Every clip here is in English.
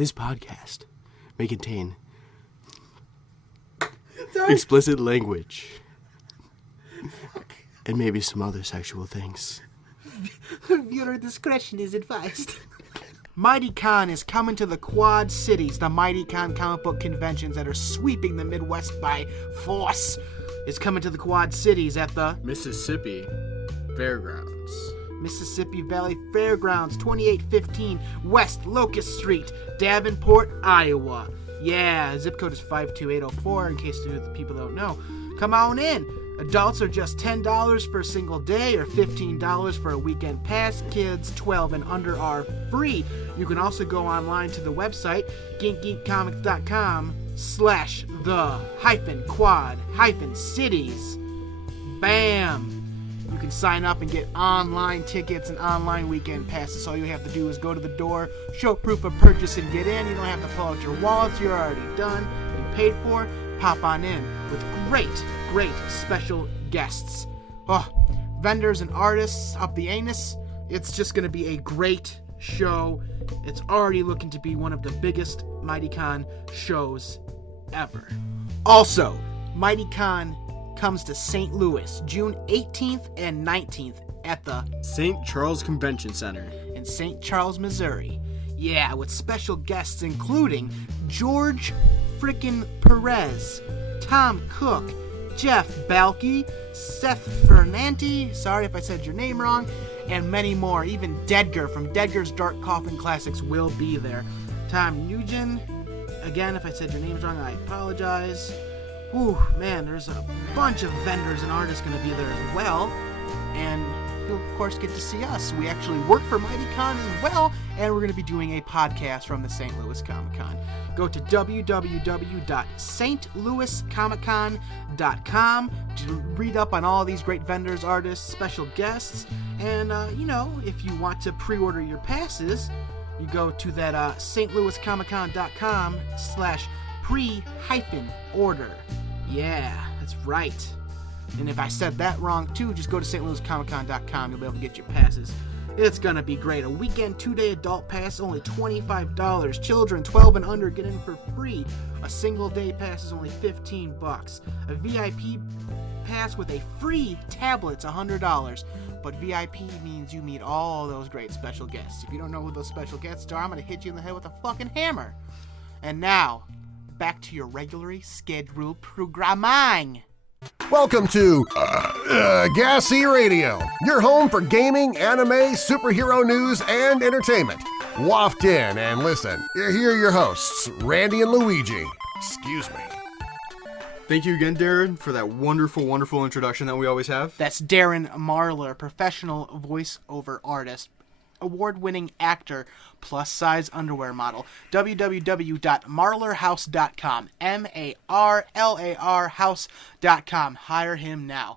This podcast may contain explicit language and maybe some other sexual things. Viewer discretion is advised. MightyCon is coming to the Quad Cities, the MightyCon comic book conventions that are sweeping the Midwest by force. It's coming to the Quad Cities at the Mississippi Fairgrounds. Mississippi Valley Fairgrounds, 2815 West Locust Street, Davenport, Iowa. Yeah, zip code is 52804 in case the people don't know. Come on in. Adults are just $10 for a single day or $15 for a weekend pass. Kids 12 and under are free. You can also go online to the website, geekgeekcomics.com/the-quad-cities. Bam! You can sign up and get online tickets and online weekend passes. All you have to do is go to the door, show proof of purchase, and get in. You don't have to pull out your wallets. You're already done and paid for. Pop on in with great special guests. Oh, vendors and artists up the anus. It's just going to be a great show. It's already looking to be one of the biggest MightyCon shows ever. Also, MightyCon comes to St. Louis, June 18th and 19th at the St. Charles Convention Center in St. Charles, Missouri. Yeah, with special guests including George frickin' Perez, Tom Cook, Jeff Balke, Seth Fernanti, sorry if I said your name wrong, and many more. Even Dedgar from Dedgar's Dark Coffin Classics will be there. Tom Nugent, again, if I said your names wrong, I apologize. Ooh, man, there's a bunch of vendors and artists going to be there as well. And you'll, of course, get to see us. We actually work for MightyCon as well, and we're going to be doing a podcast from the St. Louis Comic Con. Go to www.stlouiscomiccon.com to read up on all these great vendors, artists, special guests. And, if you want to pre-order your passes, you go to that stlouiscomiccon.com/pre-order. Yeah, that's right. And if I said that wrong too, just go to stlouiscomiccon.com. You'll be able to get your passes. It's gonna be great. A weekend 2-day adult pass, only $25. Children 12 and under get in for free. A single day pass is only $15. A VIP pass with a free tablet's $100. But VIP means you meet all those great special guests. If you don't know who those special guests are, I'm gonna hit you in the head with a fucking hammer. And now, back to your regularly scheduled programming. Welcome to G.A.S.E Radio, your home for gaming, anime, superhero news, and entertainment. Waft in and listen. Here are your hosts, Randy and Luigi. Excuse me. Thank you again, Darren, for that wonderful introduction that we always have. That's Darren Marlar, professional voiceover artist, award-winning actor, plus-size underwear model. www.marlarhouse.com. MARLAR house.com. Hire him now.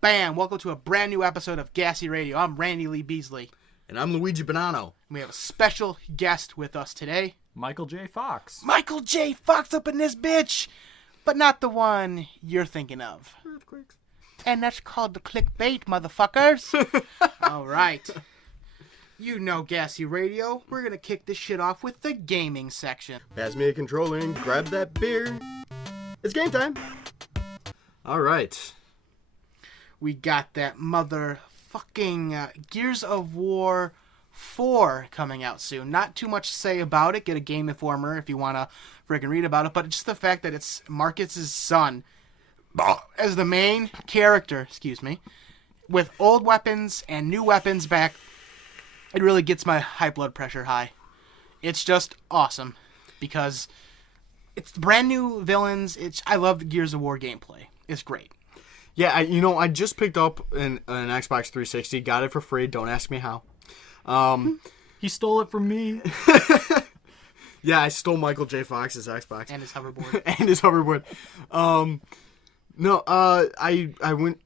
Bam! Welcome to a brand new episode of G.A.S.E Radio. I'm Randy Lee Beasley. And I'm Luigi Bonanno. We have a special guest with us today. Micheal Jay Faux. Micheal Jay Faux up in this bitch! But not the one you're thinking of. Earthquakes. And that's called the clickbait, motherfuckers. All right. You know G.A.S.E Radio. We're going to kick this shit off with the gaming section. Pass me a controller and grab that beer. It's game time. All right. We got that motherfucking Gears of War 4 coming out soon. Not too much to say about it. Get a Game Informer if you want to freaking read about it. But just the fact that it's Marcus' son as the main character, with old weapons and new weapons back, it really gets my high blood pressure high. It's just awesome because it's brand new villains. I love the Gears of War gameplay. It's great. Yeah, I just picked up an Xbox 360. Got it for free. Don't ask me how. He stole it from me. Yeah, I stole Micheal Jay Fox's Xbox. And his hoverboard.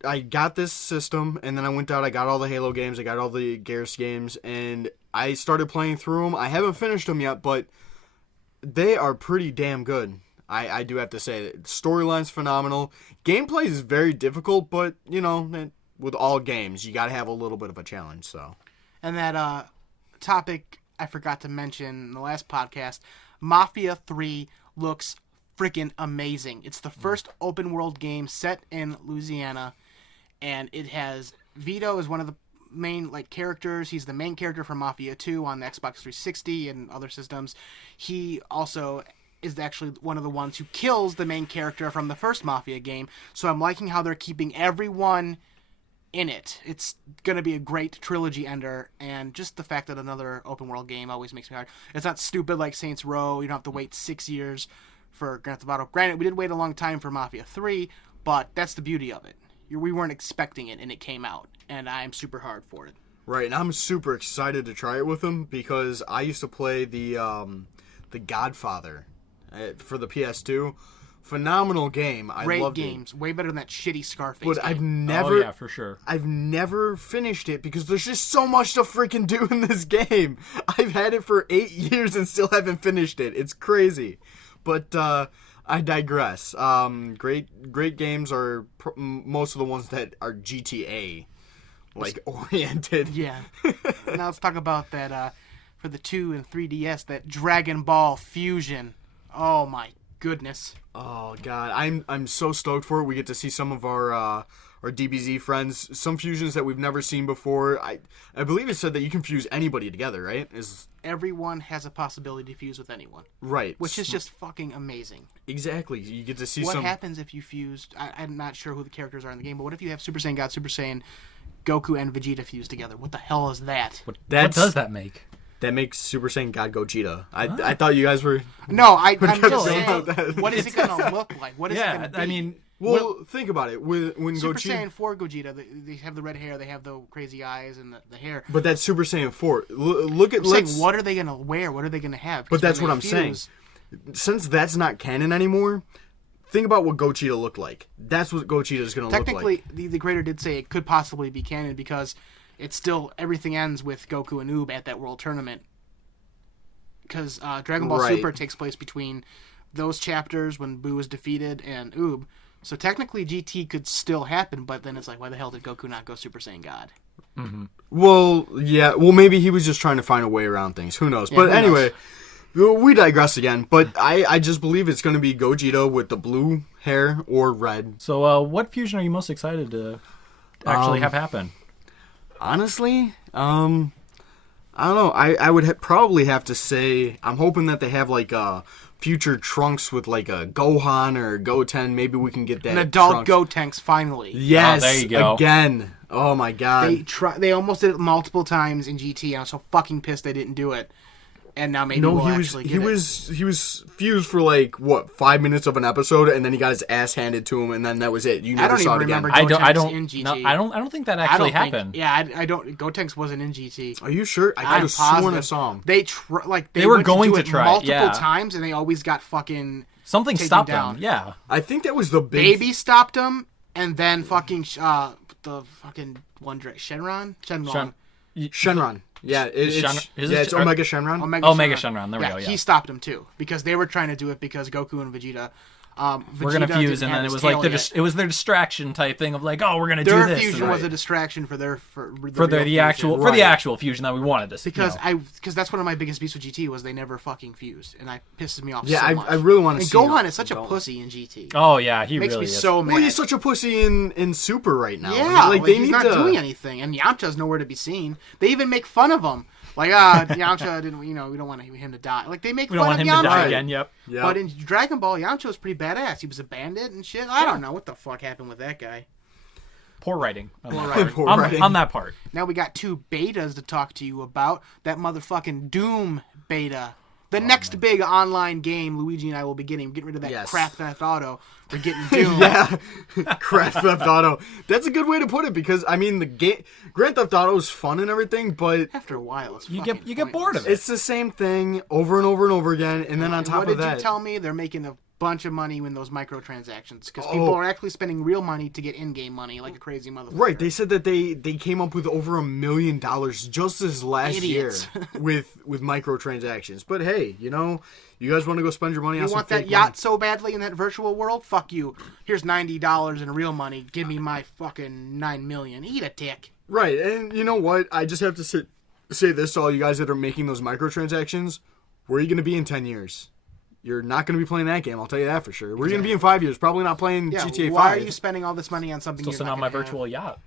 I got this system, and then I went out, I got all the Halo games, I got all the Gears games, and I started playing through them. I haven't finished them yet, but they are pretty damn good. I do have to say, the storyline's phenomenal. Gameplay is very difficult, but, with all games, you gotta have a little bit of a challenge, so. And that topic I forgot to mention in the last podcast, Mafia 3 looks freaking amazing. It's the first open world game set in Louisiana, and it has Vito as one of the main characters. He's the main character from Mafia 2 on the Xbox 360 and other systems. He also is actually one of the ones who kills the main character from the first Mafia game. So I'm liking how they're keeping everyone in it. It's going to be a great trilogy ender, and just the fact that another open world game always makes me hard. It's not stupid like Saints Row. You don't have to wait 6 years for Grand Theft Auto. Granted, we did wait a long time for Mafia 3, but that's the beauty of it. We weren't expecting it, and it came out, and I'm super hard for it. Right, and I'm super excited to try it with him because I used to play the Godfather for the PS2. Phenomenal game. I Great loved games. it. Way better than that shitty Scarface But game. I've never... Oh, yeah, for sure. I've never finished it because there's just so much to freaking do in this game. I've had it for 8 years and still haven't finished it. It's crazy. But I digress. Great games are most of the ones that are GTA oriented. Yeah. Now let's talk about that for the 2 and 3DS, that Dragon Ball Fusion. Oh my goodness. Oh god, I'm so stoked for it. We get to see some of our DBZ friends, some fusions that we've never seen before. I believe it said that you can fuse anybody together, right? Everyone has a possibility to fuse with anyone. Right. Which is just fucking amazing. Exactly. You get to see what happens if you fused... I'm not sure who the characters are in the game, but what if you have Super Saiyan God, Super Saiyan, Goku, and Vegeta fused together? What the hell is that? What does that make? That makes Super Saiyan God Gogeta. I thought you guys were... No, I'm just saying, saying, what is it going to look like? What is it going to be? I mean... Well, think about it. When Super Gogeta... Saiyan 4 Gogeta, they have the red hair, they have the crazy eyes and the hair. But that's Super Saiyan 4. Look at... I'm saying, what are they going to wear? What are they going to have? But that's what I'm saying. Since that's not canon anymore, think about what Gogeta looked like. That's what Gogeta is going to look like. Technically, the creator did say it could possibly be canon because it's still... Everything ends with Goku and Oob at that World Tournament. Because Dragon Ball Super takes place between those chapters when Boo is defeated and Oob. So technically GT could still happen, but then it's like, why the hell did Goku not go Super Saiyan God? Mm-hmm. Well, yeah. Well, maybe he was just trying to find a way around things. Who knows? Yeah, but anyway, we digress again. But I just believe it's going to be Gogeta with the blue hair or red. So what fusion are you most excited to actually have happen? Honestly, I don't know. I would probably have to say I'm hoping that they have like a future Trunks with like a Gohan or Goten. Maybe we can get that. An adult Trunks. Gotenks finally. Yes, there you go. Again. Oh my god. They almost did it multiple times in GT. I was so fucking pissed they didn't do it. And now maybe we'll actually get it. He was fused for like 5 minutes of an episode, and then he got his ass handed to him, and then that was it. You never saw it again. I don't in GT. No, I don't think that actually happened. I don't. Gotenks wasn't in GT. Are you sure? I could have sworn I saw him. They were went going to try it multiple times, and they always got fucking something stopped down. them. Yeah, I think that was the Baby stopped him, and then fucking the fucking one Shenron. Yeah, it's Omega Shenron. Omega Shenron. There we go. Yeah, he stopped him too because they were trying to do it because Goku and Vegeta. We're gonna fuse, and then it was like it was their distraction type thing of like, oh, we're gonna do this. Their fusion was a distraction for the actual fusion that we wanted to see. Because that's one of my biggest beefs with GT was they never fucking fused, and it pisses me off. Yeah, so much. I really want to see. Gohan is such a pussy in GT. Oh yeah, he makes really me is. so mad. Well, he's such a pussy in Super right now. Yeah, like he's not doing anything, and Yamcha's nowhere to be seen. They even make fun of him. Like, Yamcha didn't, we don't want him to die. Like, they make fun of Yamcha. We don't want him to die again, yep. But in Dragon Ball, Yamcha was pretty badass. He was a bandit and shit. I don't know what the fuck happened with that guy. Poor writing. Poor writing. On that part. Now we got 2 betas to talk to you about. That motherfucking Doom beta. The next big online game Luigi and I will be getting. We're getting rid of that crap Theft Auto. We're getting Doom. Yeah, crap Theft Auto. That's a good way to put it because I mean the Grand Theft Auto is fun and everything, but after a while, it's you get bored of it. It's the same thing over and over and over again, and then on top of that, what did you tell me? They're making a bunch of money in those microtransactions because people are actually spending real money to get in-game money like a crazy motherfucker. Right, they said that they came up with over $1 million just this last year with microtransactions. But hey, you guys want to go spend your money on some fake that yacht so badly in that virtual world? Fuck you. Here's $90 in real money. Give me my fucking $9 million. Eat a dick. Right, and you know what? I just have to say this to all you guys that are making those microtransactions. Where are you going to be in 10 years? You're not going to be playing that game, I'll tell you that for sure. Where are you going to be in 5 years? Probably not playing GTA 5. Why are you spending all this money on something Still you're sitting not on my gonna virtual yacht.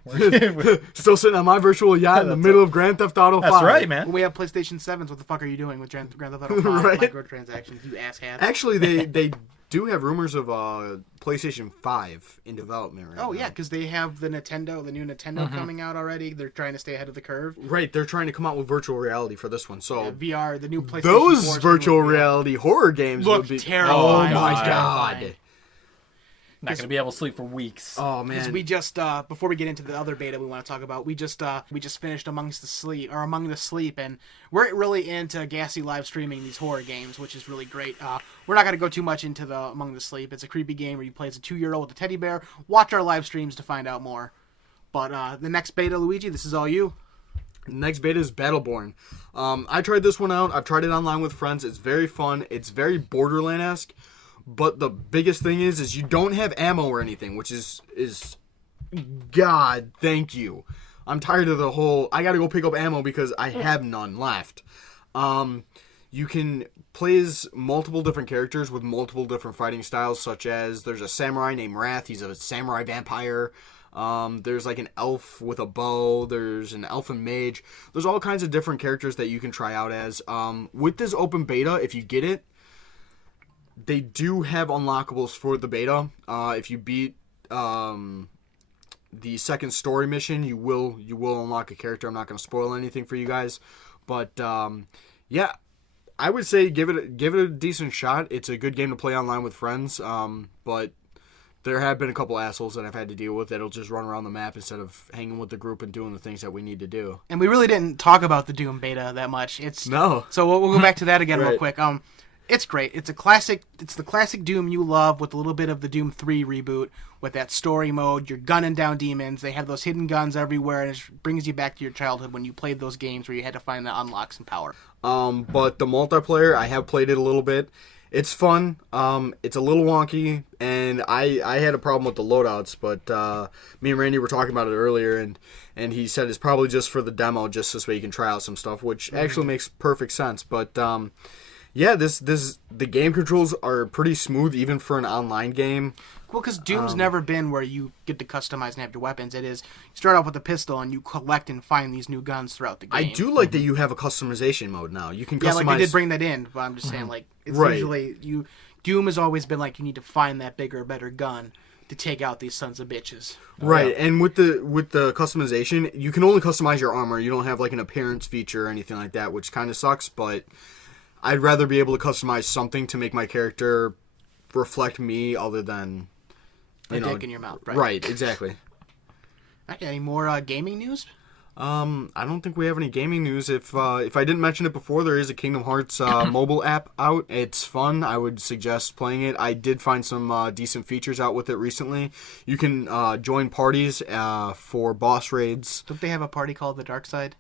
Still sitting on my virtual yacht in the middle of Grand Theft Auto 5. That's right, man. When we have PlayStation 7s, what the fuck are you doing with Grand Theft Auto 5 Right. microtransactions, you asshat? Actually, they do have rumors of PlayStation 5 in development right now. Oh, yeah, because they have the new Nintendo coming out already. They're trying to stay ahead of the curve. Right, they're trying to come out with virtual reality for this one. So VR, the new PlayStation 4 those is virtual gonna look reality horror games Look would be terrifying. Oh my Terrifying. god. Not gonna be able to sleep for weeks. Oh Because man. we just before we get into the other beta we want to talk about, we just finished Among the Sleep, and we're really into gassy live streaming these horror games, which is really great. We're not going to go too much into the Among the Sleep. It's a creepy game where you play as a 2-year-old with a teddy bear. Watch our live streams to find out more. But the next beta, Luigi, this is all you. Next beta is Battleborn. I tried this one out. I've tried it online with friends. It's very fun. It's very Borderland-esque. But the biggest thing is you don't have ammo or anything, which is God, thank you. I'm tired of the whole, I gotta go pick up ammo because I have none left. You can play as multiple different characters with multiple different fighting styles, such as there's a samurai named Wrath. He's a samurai vampire. There's like an elf with a bow. There's an elfin mage. There's all kinds of different characters that you can try out as. With this open beta, if you get it, they do have unlockables for the beta. If you beat the second story mission, you will unlock a character. I'm not going to spoil anything for you guys, but yeah, I would say give it a decent shot. It's a good game to play online with friends, but there have been a couple assholes that I've had to deal with that'll just run around the map instead of hanging with the group and doing the things that we need to do. And we really didn't talk about the Doom beta that much. No. So we'll go back to that again real Right. quick. It's great. It's the classic Doom you love with a little bit of the Doom 3 reboot with that story mode. You're gunning down demons. They have those hidden guns everywhere, and it brings you back to your childhood when you played those games where you had to find the unlocks and power. But the multiplayer, I have played it a little bit. It's fun. It's a little wonky, and I had a problem with the loadouts, but me and Randy were talking about it earlier, and he said it's probably just for the demo, just this way you can try out some stuff, which actually makes perfect sense. But yeah, the game controls are pretty smooth even for an online game. Well, because Doom's never been where you get to customize and have your weapons. It is, you start off with a pistol and you collect and find these new guns throughout the game. I do like that you have a customization mode now. You can customize. Yeah, like they did bring that in, but I'm just saying, like, it's Right. usually, Doom has always been like, you need to find that bigger, better gun to take out these sons of bitches. Right, and with the customization, you can only customize your armor. You don't have like an appearance feature or anything like that, which kind of sucks, but I'd rather be able to customize something to make my character reflect me other than A dick in your mouth, right? Right, exactly. Okay, any more gaming news? I don't think we have any gaming news. If I didn't mention it before, there is a Kingdom Hearts mobile app out. It's fun. I would suggest playing it. I did find some decent features out with it recently. You can join parties for boss raids. Don't they have a party called the Dark Side?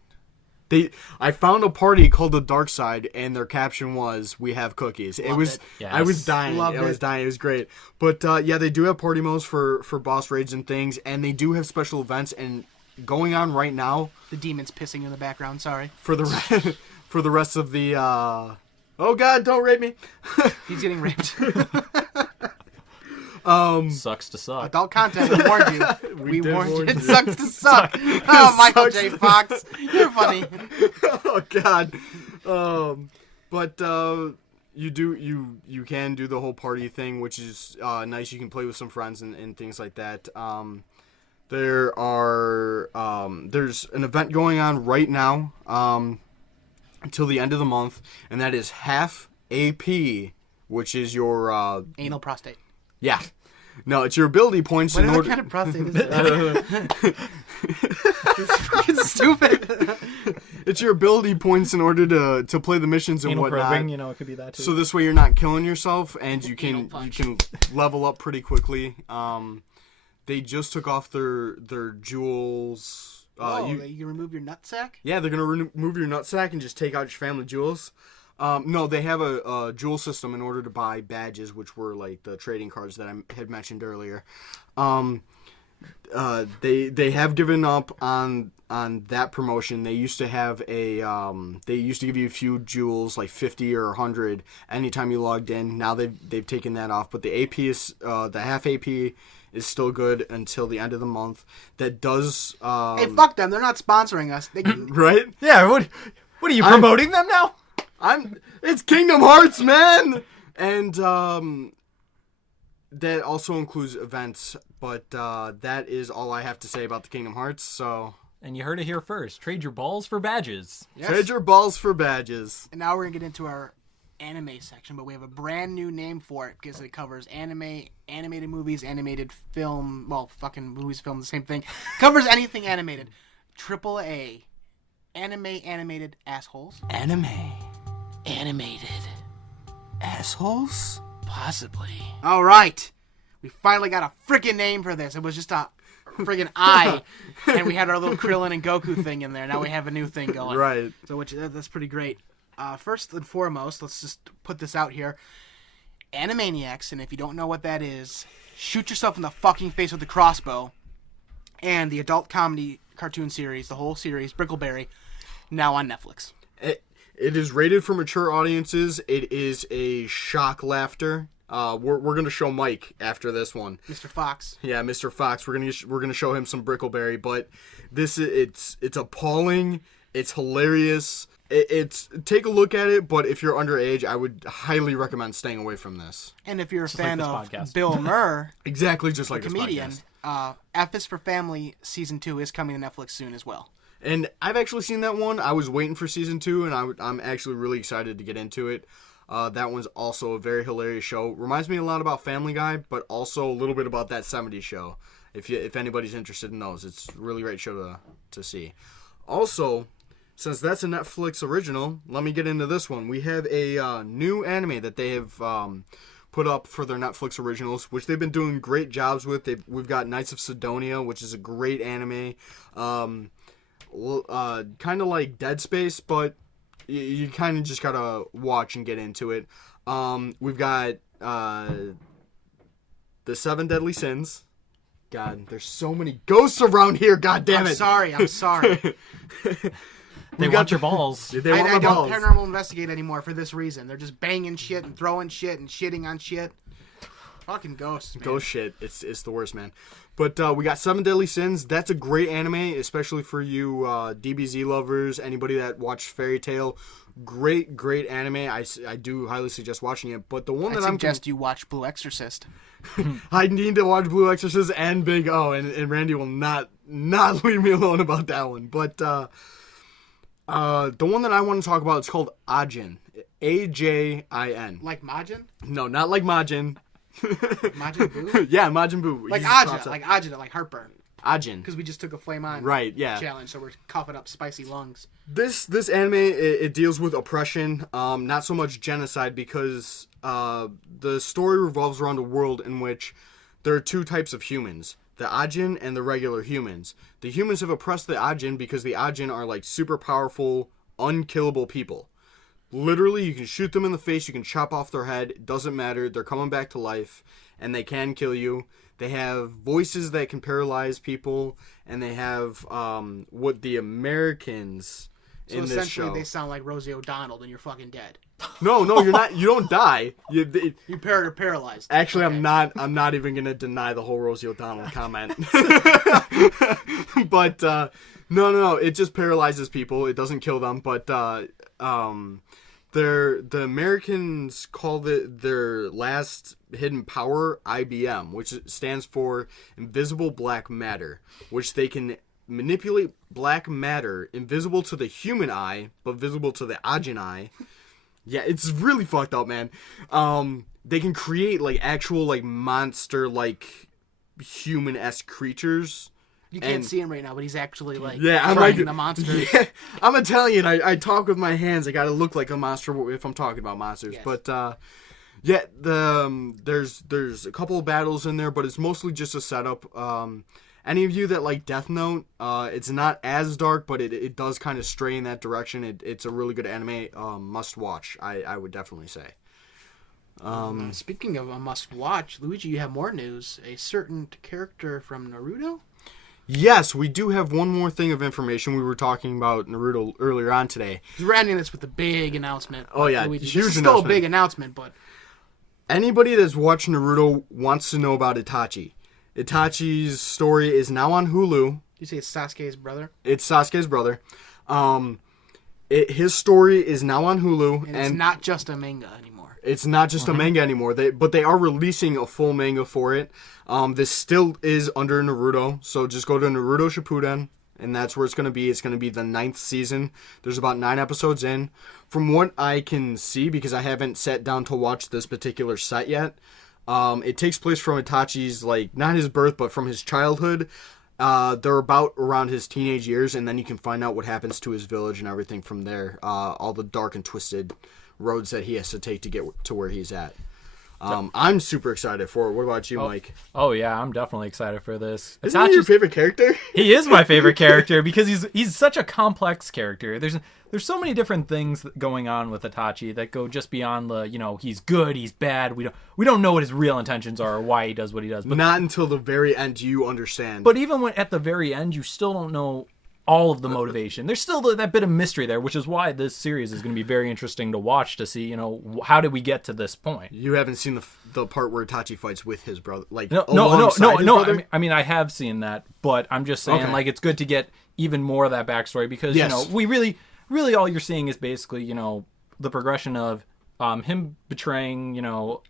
I found a party called the Dark Side, and their caption was, "We have cookies." Loved It was. it. Yes. I was dying. Loved I was it. dying. It was great. But yeah, they do have party modes for boss raids and things, and they do have special events and going on right now The demon's pissing in the background, sorry. for the for the rest of the. Oh God! Don't rape me. He's getting raped. Sucks to suck. Adult content, we warned you. We did warned you. warn It you. sucks to suck. Oh, Micheal sucks Jay to Faux. You're funny. Oh God. But you can do the whole party thing, which is nice. You can play with some friends and things like that. There's an event going on right now until the end of the month, and that is half AP, which is your Anal prostate. yeah. No, it's your ability points What in order. kind of prostate is that? It's fucking stupid. It's your ability points in order to play the missions and Anal whatnot. probing, it could be that too. So this way you're not killing yourself, and you Anal punch. can level up pretty quickly. They just took off their jewels. You can remove your nutsack? Yeah, they're gonna remove your nutsack and just take out your family jewels. No, they have a jewel system in order to buy badges, which were like the trading cards that I had mentioned earlier. they have given up on that promotion. They used to have they used to give you a few jewels, like 50 or 100 anytime you logged in. Now they've taken that off, but the AP is the half AP is still good until the end of the month. That does hey, fuck them. They're not sponsoring us. They can... right? Yeah, what are you promoting them now? It's Kingdom Hearts, man. And that also includes events, but that is all I have to say about the Kingdom Hearts. So, and you heard it here first. Trade your balls for badges. Yes. Trade your balls for badges. And now we're gonna get into our anime section, but we have a brand new name for it because it covers anime, animated movies, animated film. Well, fucking movies, film, the same thing. Covers anything animated. AAA. Anime animated assholes. Anime animated assholes? Possibly. All right. We finally got a freaking name for this. It was just a friggin' eye, and we had our little Krillin and Goku thing in there. Now we have a new thing going. Right. So that's pretty great. First and foremost, let's just put this out here. Animaniacs, and if you don't know what that is, shoot yourself in the fucking face with a crossbow. And the adult comedy cartoon series, the whole series, Brickleberry, now on Netflix. It is rated for mature audiences. It is a shock laughter. We're gonna show Mike after this one. Mr. Fox. Yeah, Mr. Fox. We're gonna show him some Brickleberry, but it's appalling. It's hilarious. It's take a look at it, but if you're underage, I would highly recommend staying away from this. And if you're a fan like of Bill Murr, exactly just like the comedian, F is for Family Season 2 is coming to Netflix soon as well. And I've actually seen that one. I was waiting for Season 2, and I'm actually really excited to get into it. That one's also a very hilarious show. Reminds me a lot about Family Guy, but also a little bit about that 70s show. If anybody's interested in those, it's a really great show to see. Also, since that's a Netflix original, let me get into this one. We have a new anime that they have put up for their Netflix originals, which they've been doing great jobs with. We've got Knights of Sidonia, which is a great anime. Kind of like Dead Space, but you kind of just gotta watch and get into it. We've got The Seven Deadly Sins. God, there's so many ghosts around here. God damn it! I'm sorry. They want your balls. They want my I balls. don't paranormal investigate anymore for this reason. They're just banging shit and throwing shit and shitting on shit. Fucking ghosts, man. Ghost shit. It's the worst, man. But we got Seven Deadly Sins. That's a great anime, especially for you DBZ lovers, anybody that watched Fairy Tail. Great anime. I do highly suggest watching it. But the one I that suggest you watch Blue Exorcist. I need to watch Blue Exorcist and Big O, and Randy will not leave me alone about that one. But the one that I want to talk about is called Ajin. Ajin. Like Majin? No, not like Majin. Majin Buu? Yeah, Majin Buu. Like Ajin, like heartburn. Ajin. Because we just took a Flame On challenge, so we're coughing up spicy lungs. This anime, it deals with oppression, not so much genocide, because the story revolves around a world in which there are two types of humans, the Ajin and the regular humans. The humans have oppressed the Ajin because the Ajin are like super powerful, unkillable people. Literally, you can shoot them in the face, you can chop off their head, it doesn't matter, they're coming back to life, and they can kill you. They have voices that can paralyze people, and they have what the Americans in this show. So essentially, they sound like Rosie O'Donnell, and you're fucking dead. No, you're not. You don't die. You're paralyzed. Actually, okay. I'm not even gonna deny the whole Rosie O'Donnell comment. But no. It just paralyzes people. It doesn't kill them. But the Americans called it their last hidden power, IBM, which stands for Invisible Black Matter, which they can manipulate black matter, invisible to the human eye, but visible to the Ajin eye. Yeah, it's really fucked up, man. They can create like actual like monster like human-esque creatures. You can't see him right now, but he's actually like I'm like the monsters. Yeah, I'm Italian. I talk with my hands. I gotta look like a monster if I'm talking about monsters. Yes. But there's a couple of battles in there, but it's mostly just a setup. Any of you that like Death Note, it's not as dark, but it does kind of stray in that direction. It's a really good anime, must watch. I would definitely say. Speaking of a must-watch, Luigi, you have more news. A certain character from Naruto? Yes, we do have one more thing of information. We were talking about Naruto earlier on today. We're ending this with a big announcement. Oh, yeah, Luigi. huge This is announcement. still a big announcement, but... Anybody that's watched Naruto wants to know about Itachi. Itachi's story is now on Hulu. You say it's Sasuke's brother? It's Sasuke's brother. His story is now on Hulu. And it's not just a manga anymore. It's not just a manga anymore. But they are releasing a full manga for it. This still is under Naruto. So just go to Naruto Shippuden, and that's where it's going to be. It's going to be the 9th season. There's about 9 episodes in. From what I can see, because I haven't sat down to watch this particular set yet, it takes place from Itachi's, like, not his birth, but from his childhood. They're about around his teenage years, and then you can find out what happens to his village and everything from there. All the dark and twisted roads that he has to take to get to where he's at. I'm super excited for it. What about you, Mike? Oh yeah, I'm definitely excited for this. Isn't he your favorite character? He is my favorite character because he's such a complex character. There's so many different things going on with Itachi that go just beyond the, he's good, he's bad. We don't know what his real intentions are or why he does what he does. But not until the very end do you understand. But even when at the very end, you still don't know all of the motivation. There's still that bit of mystery there, which is why this series is going to be very interesting to watch to see, how did we get to this point? You haven't seen the part where Itachi fights with his brother, like no. brother? I mean, I have seen that, but I'm just saying, like, it's good to get even more of that backstory because we really all you're seeing is basically, the progression of him betraying,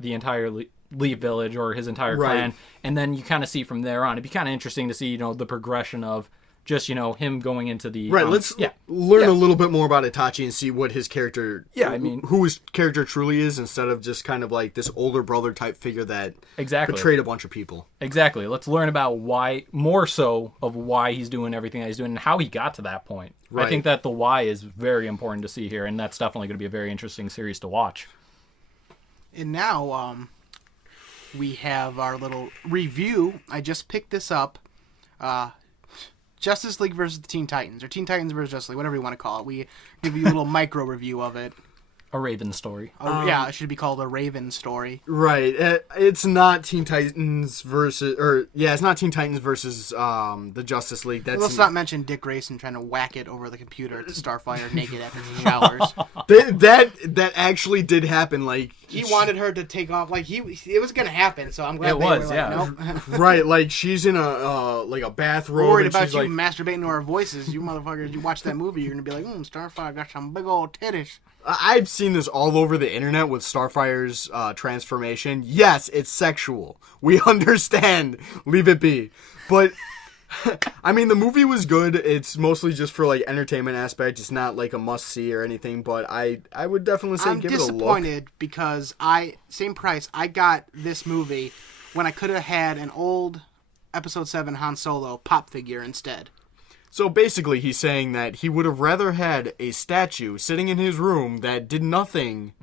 the entire Lee village or his entire clan, and then you kind of see from there on. It'd be kind of interesting to see, the progression of just, him going into the... Right, let's learn a little bit more about Itachi and see what his character... Yeah, I mean... Who his character truly is instead of just kind of like this older brother type figure that betrayed a bunch of people. Exactly. Let's learn about why, more so of why he's doing everything that he's doing and how he got to that point. Right. I think that the why is very important to see here, and that's definitely going to be a very interesting series to watch. And now, we have our little review. I just picked this up. Justice League versus the Teen Titans, or Teen Titans versus Justice League, whatever you want to call it. We give you a little micro review of it. A Raven story. Yeah, it should be called a Raven story. Right. It's not Teen Titans versus... it's not Teen Titans versus the Justice League. Let's not mention Dick Grayson trying to whack it over the computer to Starfire naked after she showers. That actually did happen. Like, he wanted her to take off. Like, it was going to happen, so I'm glad it was, nope. Right, like, she's in a bathrobe. Worried about you masturbating to our voices. You motherfuckers, you watch that movie, you're going to be like, Starfire got some big old titties. I've seen this all over the internet with Starfire's transformation. Yes, it's sexual. We understand. Leave it be. But, I mean, the movie was good. It's mostly just for, like, entertainment aspect. It's not, like, a must-see or anything. But I would definitely say give it a look. I'm disappointed because same price, I got this movie when I could have had an old Episode 7 Han Solo pop figure instead. So basically, he's saying that he would have rather had a statue sitting in his room that did nothing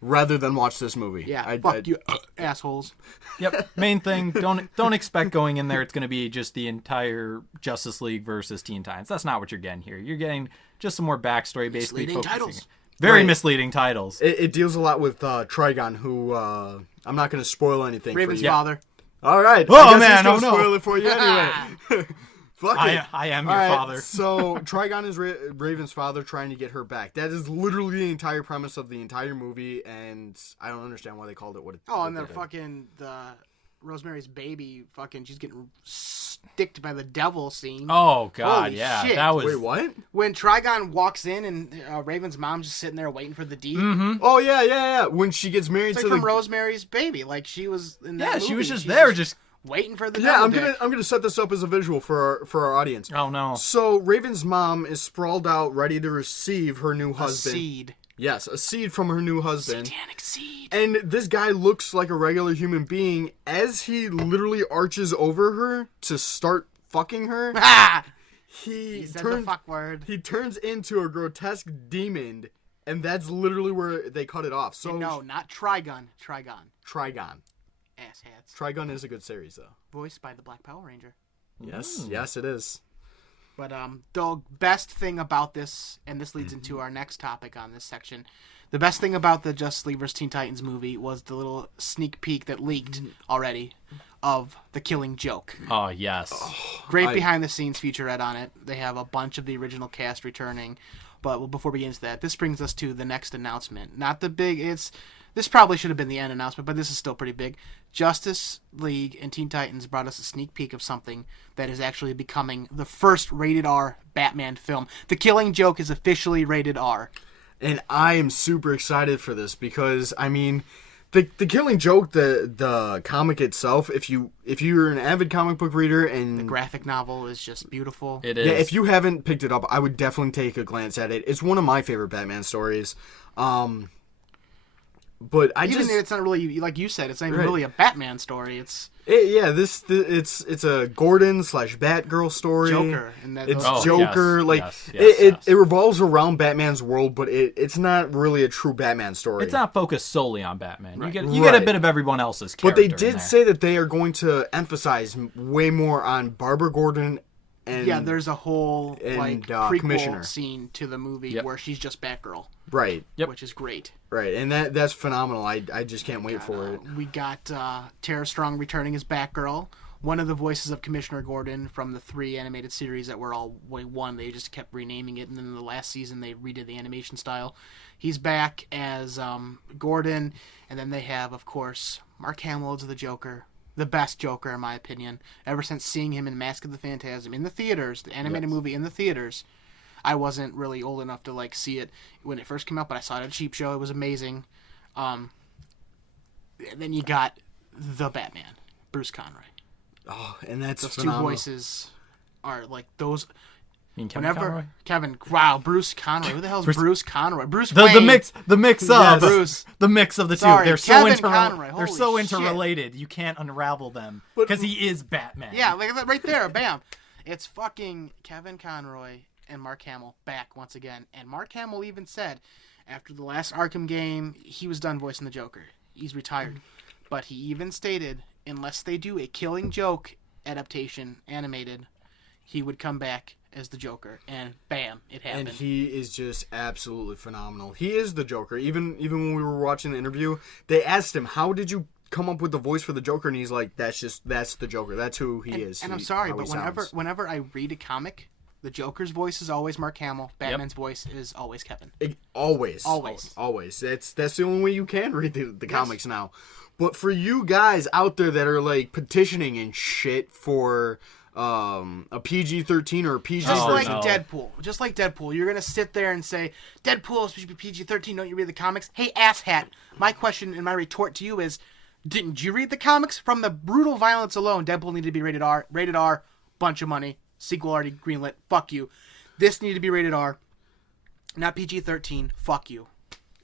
rather than watch this movie. Yeah, fuck you, assholes. Yep. Main thing, don't expect going in there it's going to be just the entire Justice League versus Teen Titans. That's not what you're getting here. You're getting just some more backstory, basically. Misleading titles. Very misleading titles. It deals a lot with Trigon, who I'm not going to spoil anything. Raven's for you. father. All right. Oh man, spoil it for you anyway. Fuck it. I am your father. So, Trigon is Raven's father trying to get her back. That is literally the entire premise of the entire movie, and I don't understand why they called it what it and they're fucking the Rosemary's Baby she's getting sticked by the devil scene. Oh, God, Holy yeah. shit. That was... Wait, what? When Trigon walks in and Raven's mom's just sitting there waiting for the deed. Mm-hmm. Oh, yeah. When she gets married it's like from Rosemary's Baby. Like, she was in that movie. She was just there, just... waiting for the I'm gonna set this up as a visual for our audience. Oh no. So Raven's mom is sprawled out ready to receive her new husband. A seed. Yes, a seed from her new husband. Satanic seed. And this guy looks like a regular human being as he literally arches over her to start fucking her. He said the fuck word. He turns into a grotesque demon, and that's literally where they cut it off. So no, not Trigon. Trigon. Asshats. Trigon is a good series, though. Voiced by the Black Power Ranger. Yes, it is. But the best thing about this, and this leads into our next topic on this section, The best thing about the Justice League vs. Teen Titans movie was the little sneak peek that leaked already of the Killing Joke. Oh, yes. Great behind-the-scenes featurette on it. They have a bunch of the original cast returning. But before we get into that, this brings us to the next announcement. Not the big... This probably should have been the end announcement, but this is still pretty big. Justice League and Teen Titans brought us a sneak peek of something that is actually becoming the first rated R Batman film. The Killing Joke is officially rated R. And I am super excited for this because, I mean, the Killing Joke, the comic itself, if you're an avid comic book reader and... The graphic novel is just beautiful. It is. Yeah, if you haven't picked it up, I would definitely take a glance at it. It's one of my favorite Batman stories. But it's not really, like you said, it's not even really a Batman story. It's a Gordon/Batgirl story. Joker. And it's Joker. Yes, it revolves around Batman's world, but it's not really a true Batman story. It's not focused solely on Batman. Right. You get a bit of everyone else's character. But they did say that they are going to emphasize way more on Barbara Gordon. And, there's a whole prequel Commissioner scene to the movie where she's just Batgirl. Right. Yep. Which is great. Right, and that's phenomenal. I just can't wait for it. We got Tara Strong returning as Batgirl. One of the voices of Commissioner Gordon from the 3 animated series that were all one. They just kept renaming it, and then in the last season they redid the animation style. He's back as Gordon, and then they have, of course, Mark Hamill as the Joker. The best Joker, in my opinion. Ever since seeing him in Mask of the Phantasm in the theaters, the animated movie in the theaters, I wasn't really old enough to see it when it first came out, but I saw it at a cheap show. It was amazing. And then you got the Batman, Bruce Conroy. Oh, and that's those phenomenal. Two voices are like those. You mean Kevin Conroy? Kevin, wow, Bruce Conroy. Who the hell is Bruce Conroy? Bruce Wayne. The mix of Bruce. The mix of the two. Sorry, They're Kevin so Conroy. they're Holy so shit. interrelated. You can't unravel them because he is Batman. Yeah, like right there, bam. It's fucking Kevin Conroy and Mark Hamill back once again. And Mark Hamill even said after the last Arkham game, he was done voicing the Joker. He's retired. But he even stated unless they do a Killing Joke adaptation animated, he would come back as the Joker, and bam, it happened. And he is just absolutely phenomenal. He is the Joker. Even when we were watching the interview, they asked him, "How did you come up with the voice for the Joker?" And he's like, "That's the Joker. That's who he is." And I'm sorry, but whenever I read a comic, the Joker's voice is always Mark Hamill. Batman's voice is always Kevin. Always. That's the only way you can read the comics now. But for you guys out there that are petitioning and shit for a PG-13 or a PG version. Just like Deadpool. You're going to sit there and say, Deadpool should be PG-13, don't you read the comics? Hey, asshat, my question and my retort to you is, didn't you read the comics? From the brutal violence alone, Deadpool needed to be rated R. Rated R, bunch of money. Sequel already greenlit. Fuck you. This needed to be rated R, not PG-13. Fuck you.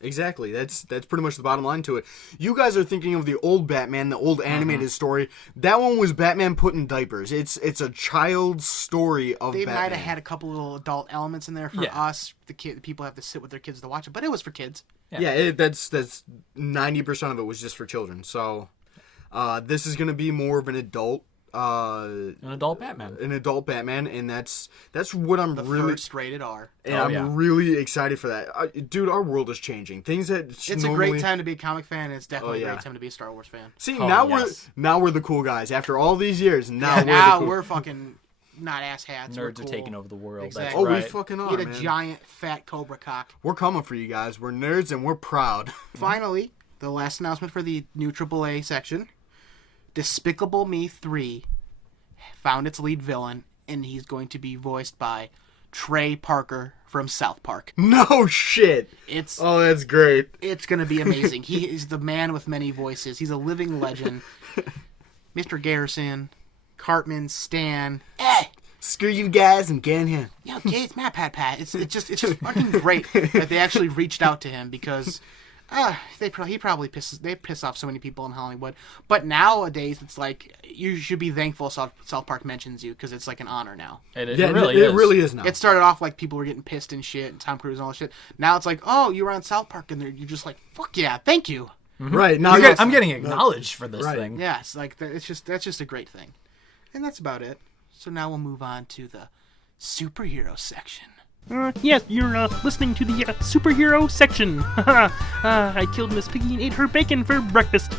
Exactly. That's pretty much the bottom line to it. You guys are thinking of the old Batman, the old animated story. That one was Batman put in diapers. It's a child's story of Batman. They might have had a couple little adult elements in there for us. The people have to sit with their kids to watch it, but it was for kids. Yeah, that's 90% of it was just for children. So this is going to be more of an adult. An adult Batman, and that's what I'm the really first rated R. And I'm really excited for that, dude. Our world is changing. Things that it's a great time to be a comic fan. And it's definitely a great time to be a Star Wars fan. See, now we're the cool guys. After all these years, now we're fucking not asshats. Nerds are taking over the world. Exactly. That's right. We fucking are. Get a giant fat cobra cock. We're coming for you guys. We're nerds and we're proud. Finally, the last announcement for the new AAA section. Despicable Me 3 found its lead villain, and he's going to be voiced by Trey Parker from South Park. No shit! That's great. It's going to be amazing. He is the man with many voices. He's a living legend. Mr. Garrison, Cartman, Stan. Screw you guys and get in here. Yo, okay, it's Matt Pat. It's just fucking great that they actually reached out to him because... they piss off so many people in Hollywood. But nowadays, it's like you should be thankful South Park mentions you because it's like an honor now. It really is now. It started off like people were getting pissed and shit, and Tom Cruise and all that shit. Now it's like, oh, you were on South Park, and you're just like, fuck yeah, thank you. Mm-hmm. Right now, I'm getting acknowledged for this thing. Yes, that's just a great thing, and that's about it. So now we'll move on to the superhero section. Yes, you're listening to the superhero section. I killed Miss Piggy and ate her bacon for breakfast.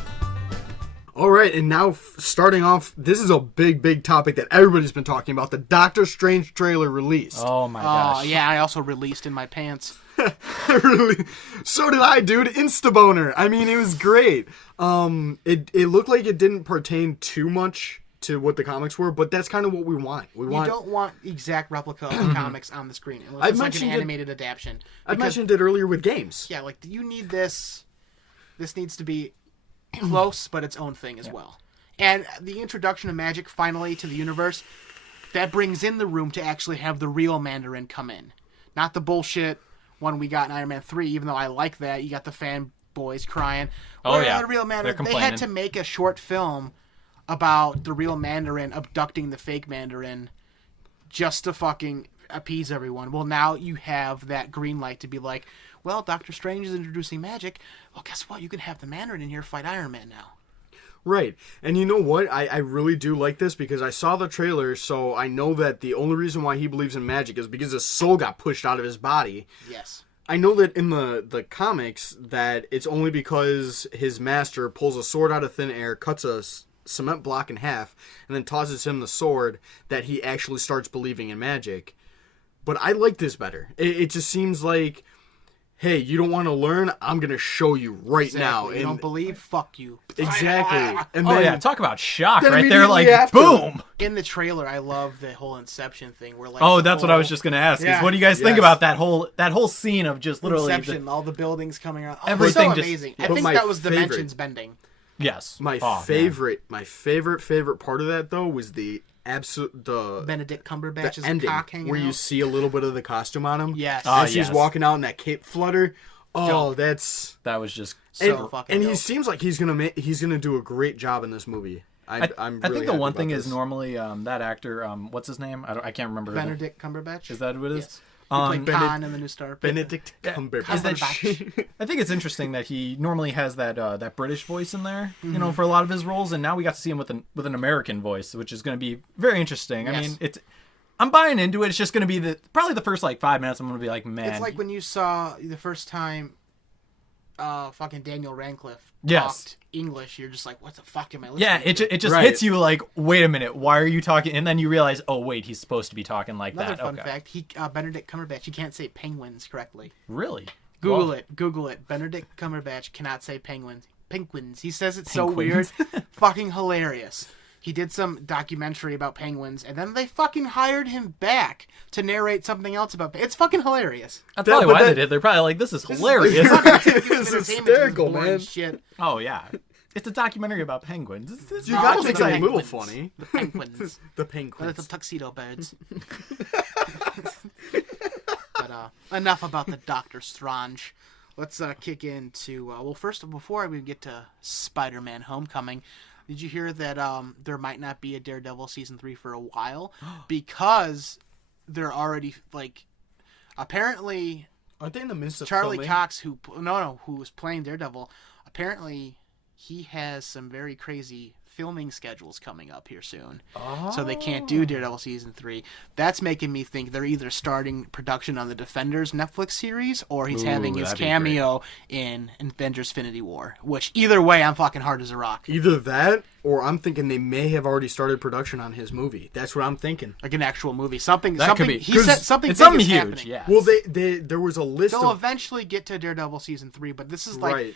All right, and now starting off, this is a big topic that everybody's been talking about, the Doctor Strange trailer released. Oh my gosh. Oh, yeah, I also released in my pants. So did I, dude. Instaboner. I mean, it was great. It looked like it didn't pertain too much to what the comics were, but that's kind of what we want. You don't want exact replica of comics on the screen. Unless it's like an animated adaptation. I mentioned it earlier with games. Yeah, like, you need this. This needs to be close, but its own thing as well. And the introduction of magic finally to the universe, that brings in the room to actually have the real Mandarin come in. Not the bullshit one we got in Iron Man 3, even though I like that. You got the fanboys crying. Oh, yeah. The real Mandarin. They're They had complaining. to make a short film about the real Mandarin abducting the fake Mandarin just to fucking appease everyone. Well, now you have that green light to be like, well, Doctor Strange is introducing magic. Well, guess what? You can have the Mandarin in here fight Iron Man now. Right. And you know what? I really do like this because I saw the trailer, so I know that the only reason why he believes in magic is because his soul got pushed out of his body. Yes. I know that in the comics that it's only because his master pulls a sword out of thin air, cuts a cement block in half, and then tosses him the sword that he actually starts believing in magic. But I like this better. It just seems like, hey, you don't want to learn? I'm going to show you right now. You don't believe? Fuck you. Exactly. And Oh then, yeah, talk about shock then right there, like, immediately after- boom! In the trailer, I love the whole Inception thing. Where, like, Oh, that's what I was just going to ask, Yeah. is what do you guys think Yes. about that whole scene of just literally... Inception, all the buildings coming around. Oh, Everything so just- amazing. I But think my that was favorite- dimensions bending. Yes. My Oh, man. favorite part of that, though, was the Benedict Cumberbatch's ending, cock hanging where out. you see a little bit of the costume on him. Yes. Ah, As yes. he's walking out in that cape flutter. Oh, Dope. that's... That was just... So fucking and he dope. seems like he's gonna do a great job in this movie. I'm I really think the happy one about thing this. is normally that actor, what's his name? I can't remember. Benedict Cumberbatch. Is that what it is? Yes. He played Khan in the new Star. Benedict Cumberbatch. Is that Cumberbatch. I think it's interesting that he normally has that British voice in there, you know, for a lot of his roles, and now we got to see him with an American voice, which is going to be very interesting. I Yes. mean, I'm buying into it. It's just going to be probably the first like 5 minutes. I'm going to be like, man, It's like when you saw the first time fucking Daniel Radcliffe Yes. talked English, you're just like, what the fuck am I listening yeah, to? it just Right. hits you like, wait a minute, why are you talking? And then you realize, oh wait, he's supposed to be talking like Another that. fun Okay, fact, Benedict Cumberbatch, he can't say penguins correctly. really? Google Well, it. Google it. Benedict Cumberbatch cannot say penguins. Penguins. He says it's so Penguins. weird. Fucking hilarious. He did some documentary about penguins, and then they fucking hired him back to narrate something else about It's fucking hilarious. That's probably but why they that- did. They're probably like, this is hilarious. It's Entertainment hysterical, is boring man. Shit. Oh yeah, it's a documentary about penguins. It's You Oh, gotta it's think the it's a little penguins. funny. The penguins. The The penguins. little tuxedo birds. But enough about the Doctor Strange. Let's kick into... well, first, before we get to Spider-Man Homecoming, did you hear that there might not be a Daredevil Season 3 for a while? Because they're already, like... Apparently, Aren't they in the midst of Charlie filming? Cox, who was playing Daredevil, apparently he has some very crazy filming schedules coming up here soon. So they can't do Daredevil Season 3. That's making me think they're either starting production on the Defenders Netflix series, or he's having his that'd be cameo in Avengers Infinity War. Which, either way, I'm fucking hard as a rock. Either that, or I'm thinking they may have already started production on his movie. That's what I'm thinking. Like an actual movie. Something. That something could be. he said 'Cause something. It's big something is huge. happening. Yeah. Well, there was a list They'll of... eventually get to Daredevil Season 3, but this is like... Right.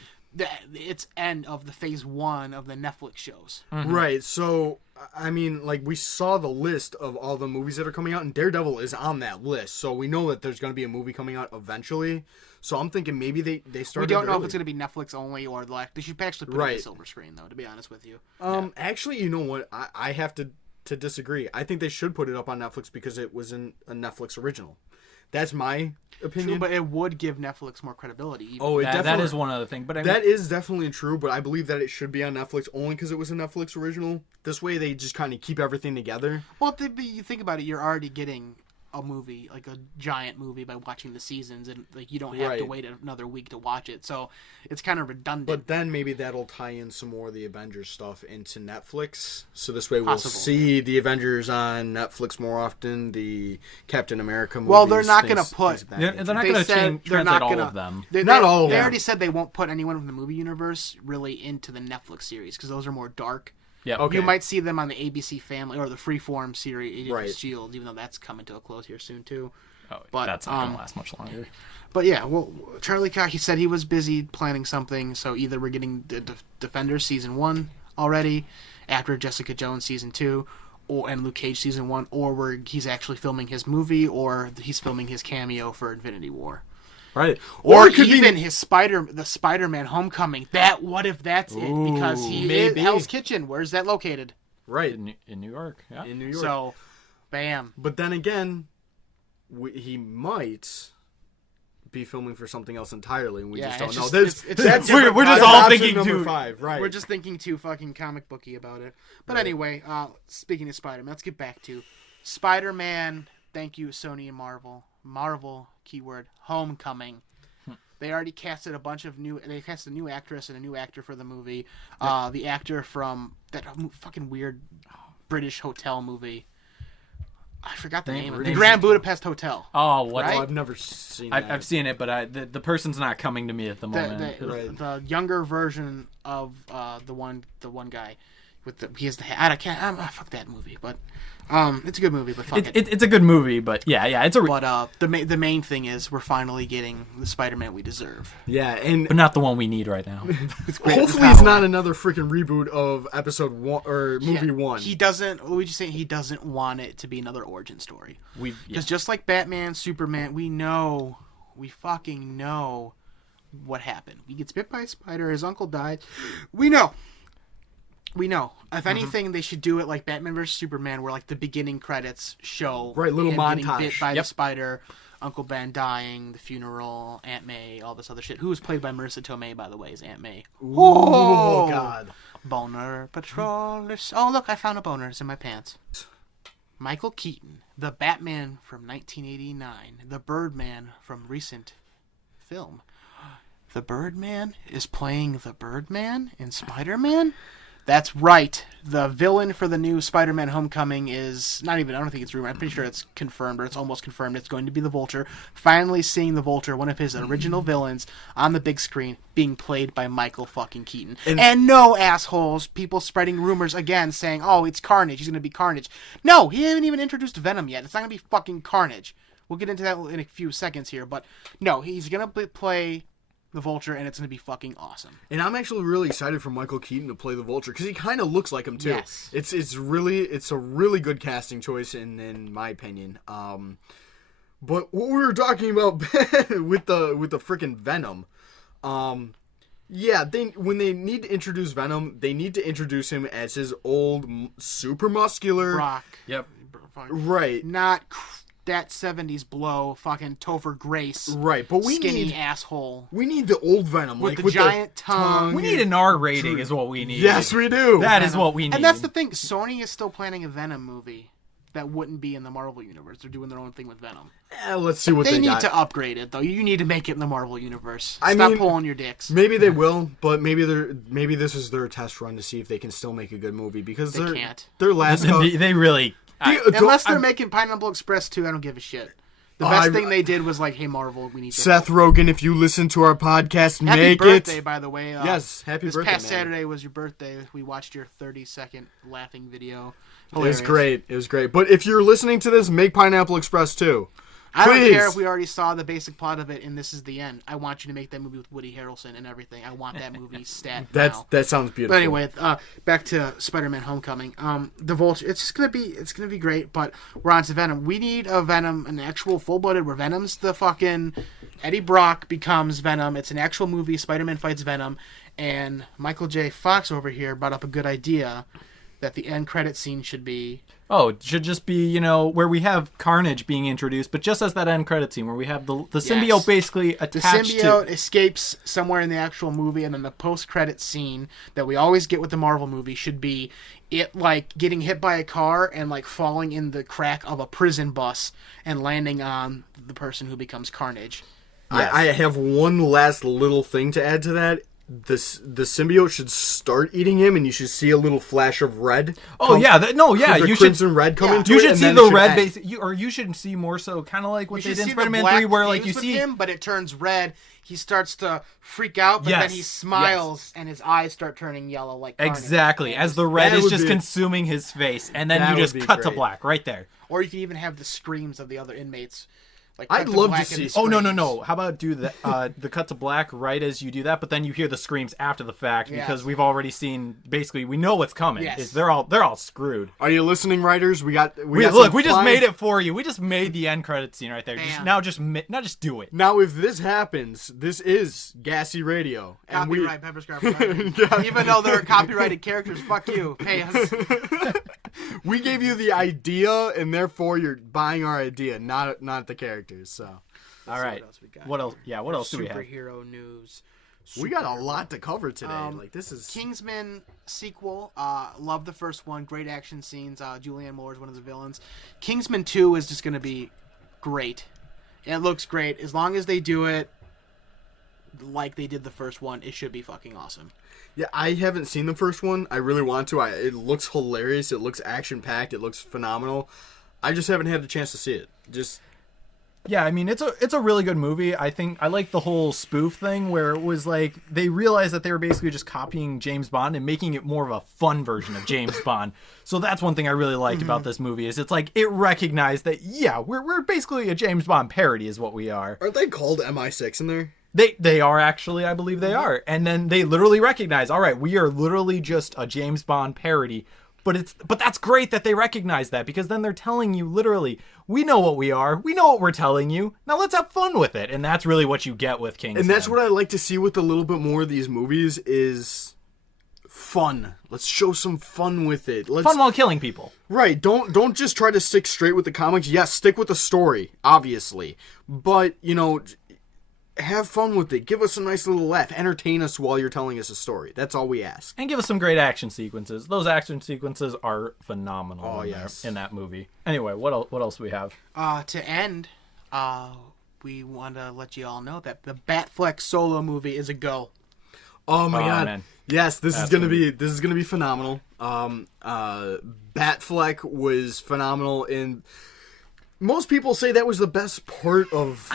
It's end of the phase 1 of the Netflix shows. Right, so, I mean, like, we saw the list of all the movies that are coming out, and Daredevil is on that list, so we know that there's going to be a movie coming out eventually, so I'm thinking maybe they started We don't know early. if it's going to be Netflix only or like they should actually put it Right. in silver screen though. To be honest with you, Actually, you know what? I have to disagree. I think they should put it up on Netflix because it was a Netflix original. That's my opinion. true, but it would give Netflix more credibility. Even. Oh, it that definitely is one other thing. But I mean, that is definitely true, but I believe that it should be on Netflix only because it was a Netflix original. This way, they just kind of keep everything together. Well, you think about it, you're already getting a movie, like a giant movie, by watching the seasons, and like you don't have to wait another week to watch it. So it's kind of redundant. But then maybe that'll tie in some more of the Avengers stuff into Netflix. So this way we'll see the Avengers on Netflix more often. The Captain America movies. Well, they're not going to put. They're not going to translate all of them. Not all of them. They already said they won't put anyone from the movie universe really into the Netflix series because those are more dark. Yeah. Okay. You might see them on the ABC Family or the Freeform series, Agents of Right. S.H.I.E.L.D., even though that's coming to a close here soon, too. Oh, But, that's not going to last much longer. But yeah, well, Charlie Cox, he said he was busy planning something, so either we're getting the Defenders Season 1 already, after Jessica Jones Season 2, and Luke Cage Season 1, or he's actually filming his movie, or he's filming his cameo for Infinity War. Right. Or it could even be... the Spider-Man Homecoming. What if that's it? Because he is Hell's Kitchen. Where's that located? Right. In New York. Yeah. In New York. So, bam. But then again, he might be filming for something else entirely, and we just don't know. We're just all thinking number too. 5, right? We're just thinking too fucking comic booky about it. But anyway, speaking of Spider-Man, let's get back to Spider-Man. Thank you, Sony and Marvel. Marvel, keyword, Homecoming. They already casted they casted a new actress and a new actor for the movie. The actor from that fucking weird British hotel movie. I forgot the name of it. The Grand Budapest Hotel. Oh, what? Right? Oh, I've never seen that. I've seen it, but the person's not coming to me at the moment. The younger version of the one guy with he has the hat. I can't. Fuck that movie, but it's a good movie. But fuck it. It's a good movie, but yeah, it's a. But the main thing is we're finally getting the Spider-Man we deserve. Yeah, but not the one we need right now. Hopefully, it's not another freaking reboot of episode 1 or movie 1. He doesn't. Luigi saying he doesn't want it to be another origin story. Because just like Batman, Superman, we fucking know what happened. He gets bit by a spider. His uncle died. We know. If anything, they should do it like Batman vs Superman, where like the beginning credits show little him montage. getting bit by the spider, Uncle Ben dying, the funeral, Aunt May, all this other shit. Who was played by Marissa Tomei, by the way, is Aunt May. Oh God! Boner Patrol. Oh look, I found a boner. It's in my pants. Michael Keaton, the Batman from 1989, the Birdman from recent film. The Birdman is playing the Birdman in Spider-Man? That's right. The villain for the new Spider-Man Homecoming is I don't think it's rumored. I'm pretty sure it's confirmed, or it's almost confirmed. It's going to be the Vulture. Finally seeing the Vulture, one of his original villains, on the big screen, being played by Michael fucking Keaton. And no assholes, people spreading rumors again saying, oh, it's Carnage. He's going to be Carnage. No, he hasn't even introduced Venom yet. It's not going to be fucking Carnage. We'll get into that in a few seconds here, but no, he's going to play the Vulture, and it's going to be fucking awesome. And I'm actually really excited for Michael Keaton to play the Vulture, because he kind of looks like him, too. Yes. It's a really good casting choice, in my opinion. But what we were talking about with the freaking Venom, when they need to introduce Venom, they need to introduce him as his old, super muscular... Brock. Yep. Right. Not that 70s blow, fucking Topher Grace. Right, but we skinny need... asshole. We need the old Venom. With the giant tongue. We need an R rating is what we need. Yes, we do. That is what we need. And that's the thing. Sony is still planning a Venom movie that wouldn't be in the Marvel Universe. They're doing their own thing with Venom. Let's see what they need got. to upgrade it, though. You need to make it in the Marvel Universe. Stop pulling your dicks. Maybe they will, but maybe this is their test run to see if they can still make a good movie, because they can't. Their last... they really... Unless they're making Pineapple Express 2, I don't give a shit. The best thing they did was like, hey, Marvel, we need to... Seth Rogen, if you listen to our podcast, happy make birthday, it... by the way. Yes, happy birthday, This past man. Saturday was your birthday. We watched your 30-second laughing video. Hilarious. It was great. But if you're listening to this, make Pineapple Express 2. I don't care if we already saw the basic plot of it and this is the end. I want you to make that movie with Woody Harrelson and everything. I want that movie stat now. That sounds beautiful. But anyway, back to Spider-Man Homecoming. The Vulture, it's gonna be great, but we're on to Venom. We need a Venom, an actual full-blooded where Venom's the fucking Eddie Brock becomes Venom. It's an actual movie. Spider-Man fights Venom, and Micheal Jay Faux over here brought up a good idea. that the end credit scene should be. Oh, it should just be, where we have Carnage being introduced, but just as that end credit scene where we have the symbiote basically attached the symbiote escapes somewhere in the actual movie, and then the post-credit scene that we always get with the Marvel movie should be it, like, getting hit by a car and, like, falling in the crack of a prison bus and landing on the person who becomes Carnage. Yes. I have one last little thing to add to that. The symbiote should start eating him, and you should see a little flash of red. You crimson red come into you it. Should and see then the red base, or you should see more so, kind of like what they did in Spider-Man 3, where like you see him, but it turns red. He starts to freak out, but then he smiles, and his eyes start turning yellow, like Carnage. Exactly, as the red is just consuming his face, and then you just cut to black right there. Or you can even have the screams of the other inmates. Like, I'd love to see. Oh no! How about do the cut to black right as you do that, but then you hear the screams after the fact because we've already seen. Basically, we know what's coming. Yes. Is they're all screwed. Are you listening, writers? We just made it for you. We just made the end credit scene right there. Just do it. Now, if this happens, this is Gassy Radio. Copyright PepperScar. Even though they're copyrighted characters, fuck you. Pay us. We gave you the idea, and therefore you're buying our idea, not the characters. So, all right. What else? Yeah. What else do we have? Superhero news. We got a lot to cover today. This is Kingsman sequel. Love the first one. Great action scenes. Julianne Moore is one of the villains. Kingsman 2 is just going to be great. It looks great. As long as they do it like they did the first one, it should be fucking awesome. Yeah, I haven't seen the first one. I really want to. It looks hilarious. It looks action-packed. It looks phenomenal. I just haven't had the chance to see it. Yeah, I mean, it's a really good movie. I think I like the whole spoof thing where it was like they realized that they were basically just copying James Bond and making it more of a fun version of James Bond. So that's one thing I really liked about this movie is it's like it recognized that, we're basically a James Bond parody is what we are. Aren't they called MI6 in there? They are actually, I believe they are. And then they literally recognize, all right, we are literally just a James Bond parody. But that's great that they recognize that because then they're telling you literally, we know what we are. We know what we're telling you. Now let's have fun with it. And that's really what you get with Kingsman. And that's what I like to see with a little bit more of these movies is fun. Let's show some fun with it. Fun while killing people. Right. Don't just try to stick straight with the comics. Yes, stick with the story, obviously. But, have fun with it. Give us a nice little laugh. Entertain us while you're telling us a story. That's all we ask. And give us some great action sequences. Those action sequences are phenomenal in that movie. Anyway, what else do we have? To end, we want to let you all know that the Batfleck solo movie is a go. Oh my god. Man. Yes, this is gonna be phenomenal. Batfleck was phenomenal in. Most people say that was the best part of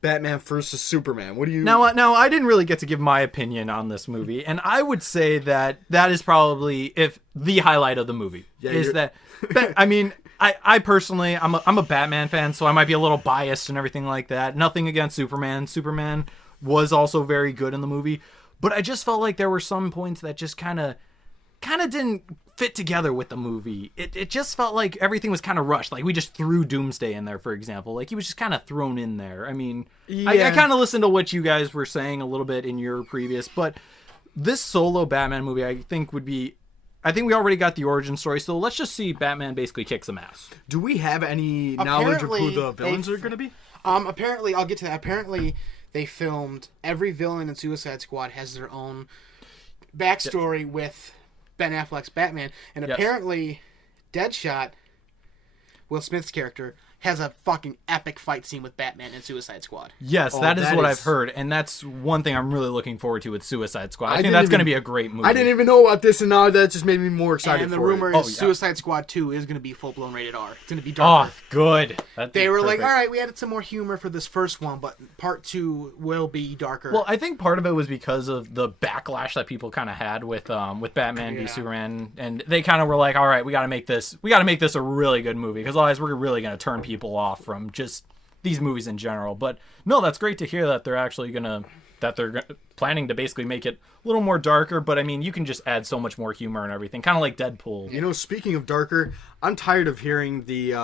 Batman vs. Superman. What do you... Now, I didn't really get to give my opinion on this movie, and I would say that is probably the highlight of the movie. Yeah, I mean, I personally, I'm a Batman fan, so I might be a little biased and everything like that. Nothing against Superman. Superman was also very good in the movie, but I just felt like there were some points that just kind of didn't fit together with the movie. It just felt like everything was kind of rushed. Like we just threw Doomsday in there, for example. Like he was just kind of thrown in there. I mean, I kind of listened to what you guys were saying a little bit in your previous, but this solo Batman movie, I think we already got the origin story, so let's just see Batman basically kick some ass. Do we have any knowledge of who the villains are going to be? Apparently, I'll get to that. Apparently, they filmed every villain in Suicide Squad has their own backstory with Ben Affleck's Batman, and apparently Deadshot, Will Smith's character, has a fucking epic fight scene with Batman in Suicide Squad. Yes, that is what I've heard, and that's one thing I'm really looking forward to with Suicide Squad. I think that's going to be a great movie. I didn't even know about this, and now that just made me more excited. And the rumor is Suicide Squad 2 is going to be full-blown rated R. It's going to be darker. Oh, good. They were like, all right, we added some more humor for this first one, but part 2 will be darker. Well, I think part of it was because of the backlash that people kind of had with Batman v Superman, and they kind of were like, all right, we got to make this a really good movie, because otherwise we're really going to turn people off from just these movies in general. But no, that's great to hear that they're planning to basically make it a little more darker. But I mean, you can just add so much more humor and everything, kind of like Deadpool. Speaking of darker, I'm tired of hearing the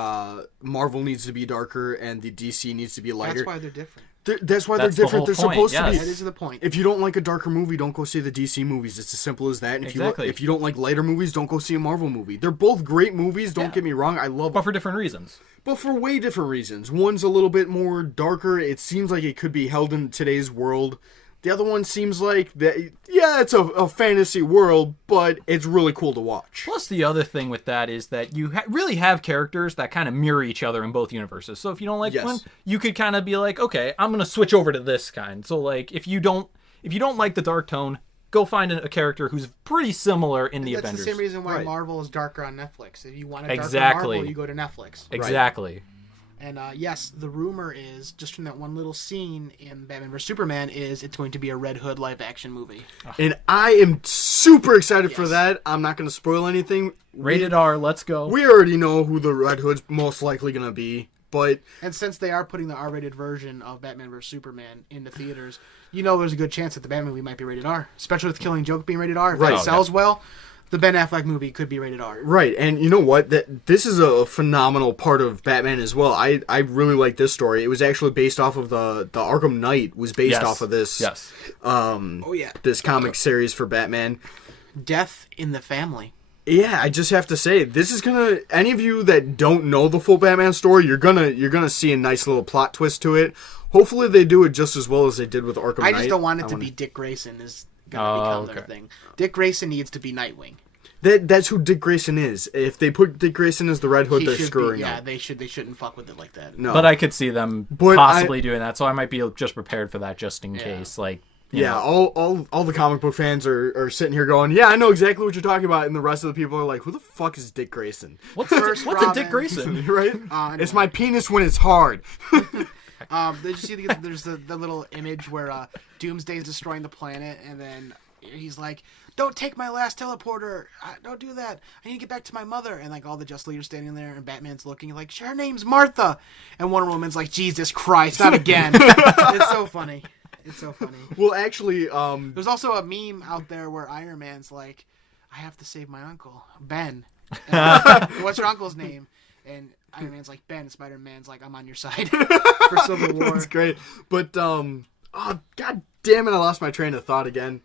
Marvel needs to be darker and the DC needs to be lighter. That's why they're different. That's why they're the different. whole They're point, supposed to yes. be. That is the point. If you don't like a darker movie, don't go see the DC movies. It's as simple as that. And Exactly. if you don't like lighter movies, don't go see a Marvel movie. They're both great movies. Don't get me wrong. I love But them. for different reasons. But for way different reasons. One's a little bit more darker. It seems like it could be held in today's world. The other one seems like that. Yeah, it's a fantasy world, but it's really cool to watch. Plus, the other thing with that is that you really have characters that kind of mirror each other in both universes. So if you don't like one, you could kind of be like, okay, I'm gonna switch over to this kind. So like, if you don't like the dark tone, go find a character who's pretty similar in the Avengers. That's the same reason why Right. Marvel is darker on Netflix. If you want a darker Exactly. Marvel, you go to Netflix. Exactly. And yes, the rumor is, just from that one little scene in Batman vs. Superman, is it's going to be a Red Hood live-action movie. And I am super excited for that. I'm not going to spoil anything. Rated R. Let's go. We already know who the Red Hood's most likely going to be, but And since they are putting the R-rated version of Batman vs. Superman into theaters, you know there's a good chance that the Batman movie might be rated R, especially with Killing Joke being rated R. If Right. that sells well, the Ben Affleck movie could be rated R. right. And you know what? This is a phenomenal part of Batman as well. I really like this story. It was actually based off of the Arkham Knight was based Yes. off of this. Yes. Oh, yeah. This comic series for Batman. Death in the Family. Yeah, I just have to say, this is gonna. Any of you that don't know the full Batman story, you're gonna see a nice little plot twist to it. Hopefully, they do it just as well as they did with Arkham Knight. I just don't want it to be Dick Grayson is going to become their thing. Dick Grayson needs to be Nightwing. That's who Dick Grayson is. If they put Dick Grayson as the Red Hood, He they're should screwing be, yeah, up. they shouldn't fuck with it like that. No. But I could see them But possibly doing that, so I might be just prepared for that just in case. Like, you Yeah, know. all the comic book fans are sitting here going, yeah, I know exactly what you're talking about, and the rest of the people are like, who the fuck is Dick Grayson? What's a Robin. Dick Grayson? Right? It's my penis when it's hard. Did you see there's the little image where Doomsday is destroying the planet, and then he's like, "Don't take my last teleporter! Don't do that! I need to get back to my mother!" And like all the Justice Leaguers standing there, and Batman's looking like, "Her name's Martha," and Wonder Woman's like, "Jesus Christ, not again!" It's so funny. It's so funny. Well, actually, There's also a meme out there where Iron Man's like, "I have to save my uncle, Ben." And, what's your uncle's name? And Iron Man's like, Ben. Spider-Man's like, I'm on your side for Civil War. that's great. But, oh, god damn it, I lost my train of thought again.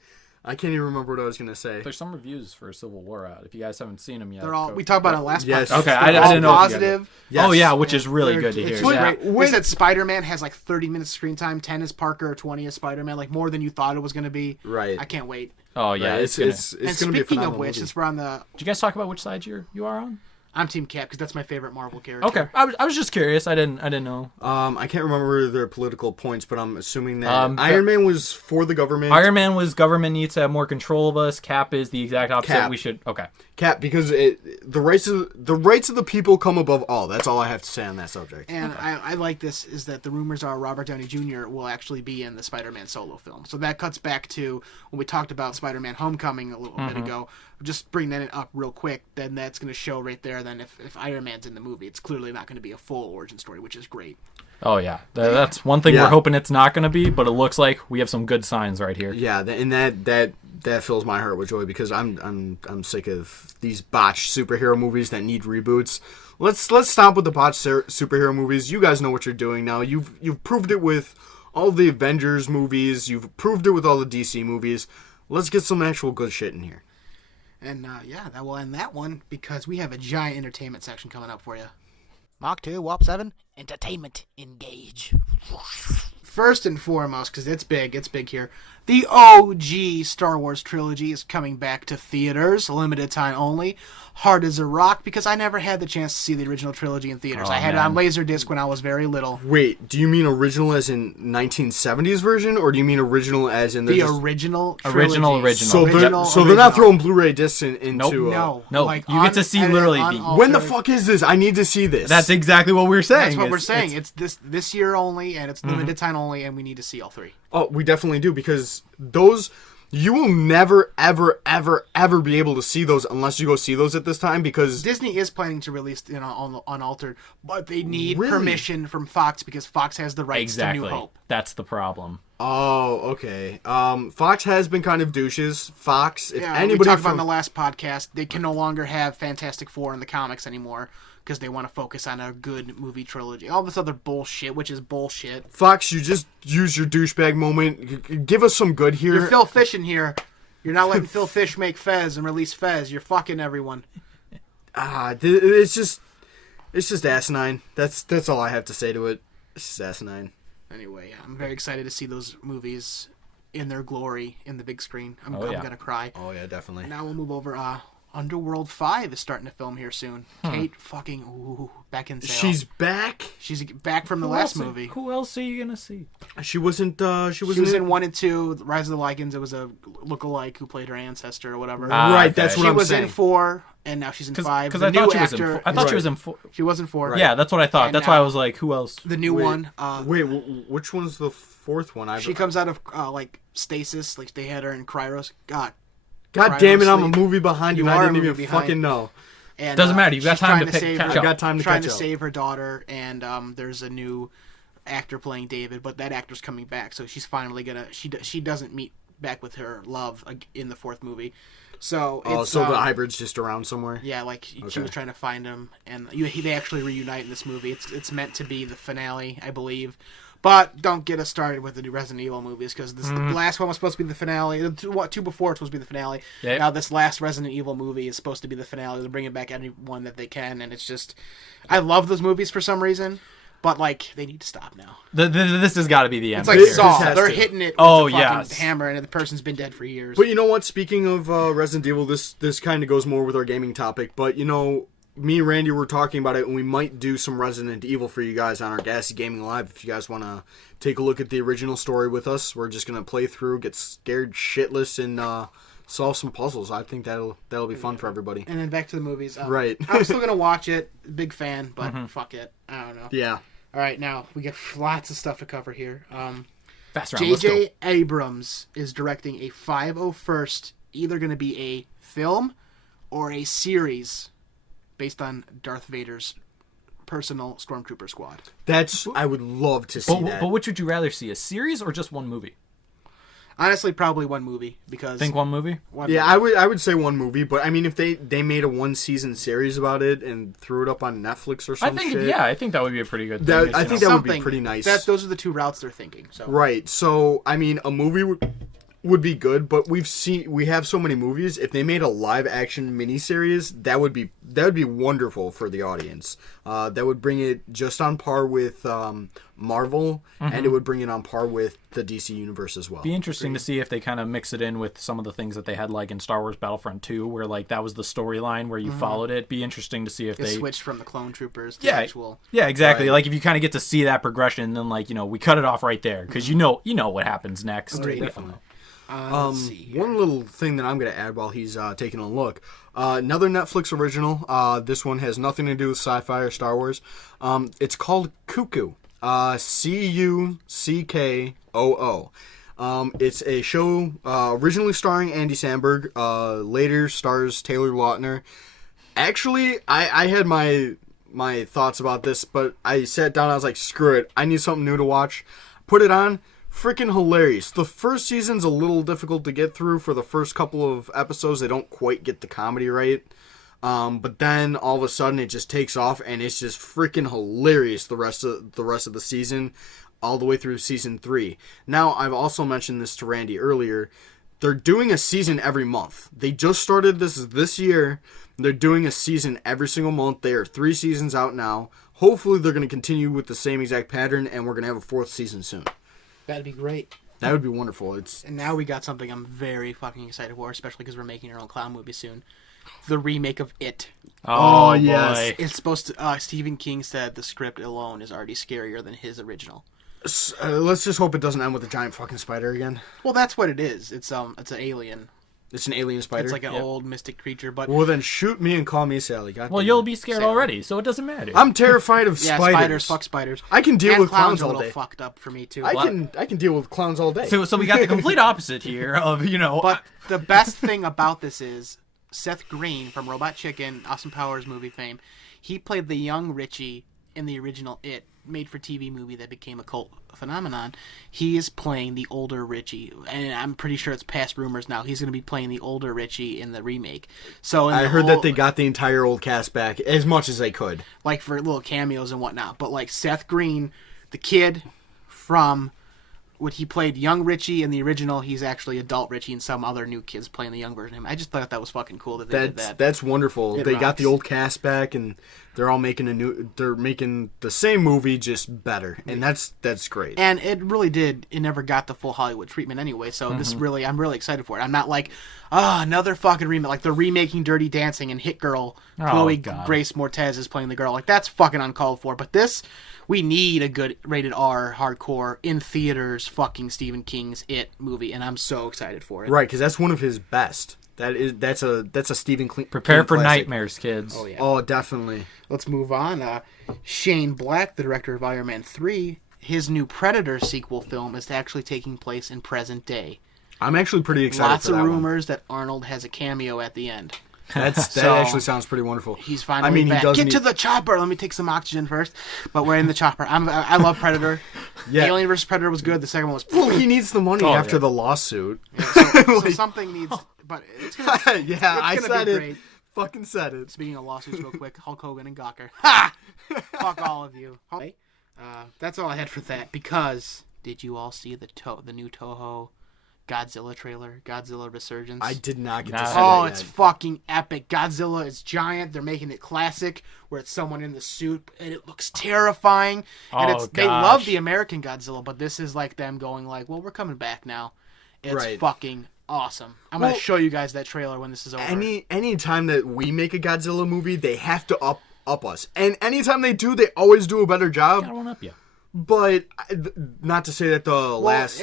I can't even remember what I was going to say. There's some reviews for Civil War out. If you guys haven't seen them yet, They're all. We talked about it last Yes. podcast. Okay, They're I all didn't know if you positive. Yes. Oh yeah, which is really They're- good to it's hear. just Yeah. great. They said Spider-Man has like 30 minutes screen time, 10 as Parker, 20 as Spider-Man, like more than you thought it was going to be. Right. I can't wait. Oh yeah, Right, it's gonna. it's And going to be a speaking of phenomenal which, movie. since we're on the, Did you guys talk about which side you are on? I'm Team Cap because that's my favorite Marvel character. Okay, I was just curious. I didn't know. I can't remember their political points, but I'm assuming that Um, Iron Man was for the government. Iron Man was government needs to have more control of us. Cap is the exact opposite. Cap. We should okay. Cap, because the rights of the people come above all. That's all I have to say on that subject. And I like this is that the rumors are Robert Downey Jr. will actually be in the Spider-Man solo film. So that cuts back to when we talked about Spider-Man Homecoming a little bit ago. Just bring that up real quick. Then that's going to show right there. Then if Iron Man's in the movie, it's clearly not going to be a full origin story, which is great. Oh yeah, that's one thing Yeah. we're hoping it's not going to be, but it looks like we have some good signs right here. Yeah, and that fills my heart with joy because I'm sick of these botched superhero movies that need reboots. Let's stop with the botched superhero movies. You guys know what you're doing now. You've proved it with all the Avengers movies. You've proved it with all the DC movies. Let's get some actual good shit in here. And yeah, that will end that one because we have a giant entertainment section coming up for you. Mach 2, Warp 7, entertainment, engage. First and foremost, because it's big here, the OG Star Wars trilogy is coming back to theaters, limited time only. Hard as a rock, because I never had the chance to see the original trilogy in theaters. Oh, I had it man. on Laserdisc when I was very little. Wait, do you mean original as in 1970s version, or do you mean original as in The they're just- original Original. trilogy. So Original, they're not original. throwing Blu-ray discs into. Nope. No. No, like you get to see literally the- When the unaltered. fuck is this? I need to see this. That's exactly what we're saying. That's what we're It's- saying. It's this year only, and it's limited time only, and we need to see all three. Oh, we definitely do because those you will never, ever, ever, ever be able to see those unless you go see those at this time because Disney is planning to release unaltered, but they need Really? permission from Fox because Fox has the rights to New Exactly. Hope. That's the problem. Oh, okay. Fox has been kind of douches. Fox, if Yeah, anybody we talked from... about in the last podcast, they can no longer have Fantastic Four in the comics anymore because they want to focus on a good movie trilogy. All this other bullshit, which is bullshit. Fox, you just use your douchebag moment. Give us some good here. You're Phil Fish in here. You're not letting Phil Fish make Fez and release Fez. You're fucking everyone. It's just asinine. That's all I have to say to it. It's just asinine. Anyway, I'm very excited to see those movies in their glory in the big screen. I'm gonna cry. Oh yeah, definitely. Now we'll move over. Underworld 5 is starting to film here soon. Kate fucking Beckinsale. She's back. She's back from the last movie. Who else are you gonna see? She wasn't. She was in 1 and 2, Rise of the Lycans. It was a lookalike who played her ancestor or whatever. Right, that's what she I'm was saying. in 4, and now she's in 5. Because I thought she was in 4. I thought she was in 4. She was in 4. Right. Yeah, that's what I thought. And that's why I was like, who else? The new one. Wait, which one's the fourth one? She comes out of like stasis. Like they had her in cryos. God damn it! I'm a movie behind you. And I didn't even fucking know. And, doesn't matter. You've got time to catch up. I got time to trying catch to up. save her daughter, and there's a new actor playing David, but that actor's coming back, so she's finally gonna. She doesn't meet back with her love in the 4th movie. So it's, so the hybrid's just around somewhere. Yeah, like she was trying to find him, and they actually reunite in this movie. It's meant to be the finale, I believe. But don't get us started with the new Resident Evil movies, because the last one was supposed to be the finale. Two before it was supposed to be the finale. Yep. Now this last Resident Evil movie is supposed to be the finale. They're bringing back anyone that they can, and it's just... I love those movies for some reason, but like they need to stop now. This has got to be the end. It's like Saw. They're hitting it with the fucking hammer, and the person's been dead for years. But you know what? Speaking of Resident Evil, this kind of goes more with our gaming topic, but you know... Me and Randy were talking about it, and we might do some Resident Evil for you guys on our Gassy Gaming Live. If you guys want to take a look at the original story with us, we're just going to play through, get scared shitless, and solve some puzzles. I think that'll be fun for everybody. And then back to the movies. Right. I'm still going to watch it. Big fan, but fuck it. I don't know. Yeah. All right, now we get lots of stuff to cover here. J.J. Abrams is directing a 501st, either going to be a film or a series based on Darth Vader's personal Stormtrooper squad. I would love to see that. But which would you rather see, a series or just one movie? Honestly, probably one movie, because... Think one movie? I would say one movie, but I mean, if they made a 1-season series about it and threw it up on Netflix or something, I think that would be a pretty good thing. I think that would be pretty nice. Those are the two routes they're thinking. So. Right. So, I mean, a movie would be good, but we have so many movies. If they made a live action miniseries, that would be wonderful for the audience. That would bring it just on par with Marvel, and it would bring it on par with the DC universe as well. Be interesting to see if they kind of mix it in with some of the things that they had, like in Star Wars Battlefront 2, where like that was the storyline where you followed it. Be interesting to see if they switched from the clone troopers to actual. Yeah, exactly. Right. Like if you kind of get to see that progression, then like we cut it off right there because you know what happens next. Definitely. Let's see here. One little thing that I'm going to add while he's taking a look. Another Netflix original. This one has nothing to do with sci-fi or Star Wars. It's called Cuckoo. Cuckoo. It's a show originally starring Andy Samberg. Later stars Taylor Lautner. Actually, I had my thoughts about this, but I sat down and I was like, screw it. I need something new to watch. Put it on. Freaking hilarious. The first season's a little difficult to get through. For the first couple of episodes, they don't quite get the comedy right. But then all of a sudden it just takes off, and it's just freaking hilarious the rest of the season, all the way through season 3. Now, I've also mentioned this to Randy earlier. They're doing a season every month. They just started this year. They're doing a season every single month. They are 3 seasons out now. Hopefully they're going to continue with the same exact pattern, and we're going to have a 4th season soon. That'd be great. That would be wonderful. And now we got something I'm very fucking excited for, especially because we're making our own clown movie soon. The remake of It. Oh yes. boy. It's supposed to... Stephen King said the script alone is already scarier than his original. Let's just hope it doesn't end with a giant fucking spider again. Well, that's what it is. It's an alien. It's an alien spider? It's like an old mystic creature, but... Well, then shoot me and call me Sally. Well, you'll be scared already, so it doesn't matter. I'm terrified of spiders. Spiders. Fuck spiders. I can deal with clowns all are a day. little fucked up for me, too. I can deal with clowns all day. So we got the complete opposite here of, But the best thing about this is Seth Green from Robot Chicken, Austin Powers movie fame, he played the young Richie in the original It made-for-TV movie that became a cult phenomenon, he is playing the older Richie, and I'm pretty sure it's past rumors now. He's going to be playing the older Richie in the remake. So I heard that they got the entire old cast back as much as they could, like for little cameos and whatnot. But like Seth Green, the kid from what he played young Richie in the original, he's actually adult Richie, and some other new kids playing the young version of him. I just thought that was fucking cool that they did that. That's wonderful. They got rocks. the old cast back, and they're all making they're making the same movie just better, and that's great. And it really did. It never got the full Hollywood treatment anyway. So I'm really excited for it. I'm not like, another fucking remake. Like they're remaking Dirty Dancing and Hit Girl. Chloe Grace Moretz is playing the girl. Like that's fucking uncalled for. But this, we need a good rated R hardcore in theaters fucking Stephen King's It movie, and I'm so excited for it. Right, because that's one of his best. That's a Stephen King. Prepare for classic. nightmares, kids. Oh yeah. Oh, definitely. Let's move on. Shane Black, the director of Iron Man 3, his new Predator sequel film is actually taking place in present day. I'm actually pretty excited Lots for that of one. rumors that Arnold has a cameo at the end. That So, actually sounds pretty wonderful. He's finally back. Get to the chopper. Let me take some oxygen first. But we're in the chopper. I love Predator. Yeah. Alien vs. Predator was good. The second one was... Well, he needs the money after the lawsuit. So something needs... But it's gonna, I it's gonna said be it. great. Fucking said it. Speaking of lawsuits real quick, Hulk Hogan and Gawker. Ha! Fuck all of you. That's all I had for that, because did you all see the new Toho Godzilla trailer, Godzilla Resurgence? I did not get to see Oh, that it's yet. fucking epic. Godzilla is giant. They're making it classic, where it's someone in the suit, and it looks terrifying. And they love the American Godzilla, but this is like them going like, well, we're coming back now. It's fucking awesome. I'm going to show you guys that trailer when this is over. Any time that we make a Godzilla movie, they have to up us. And anytime they do, they always do a better job. I won't up you. But not to say that the last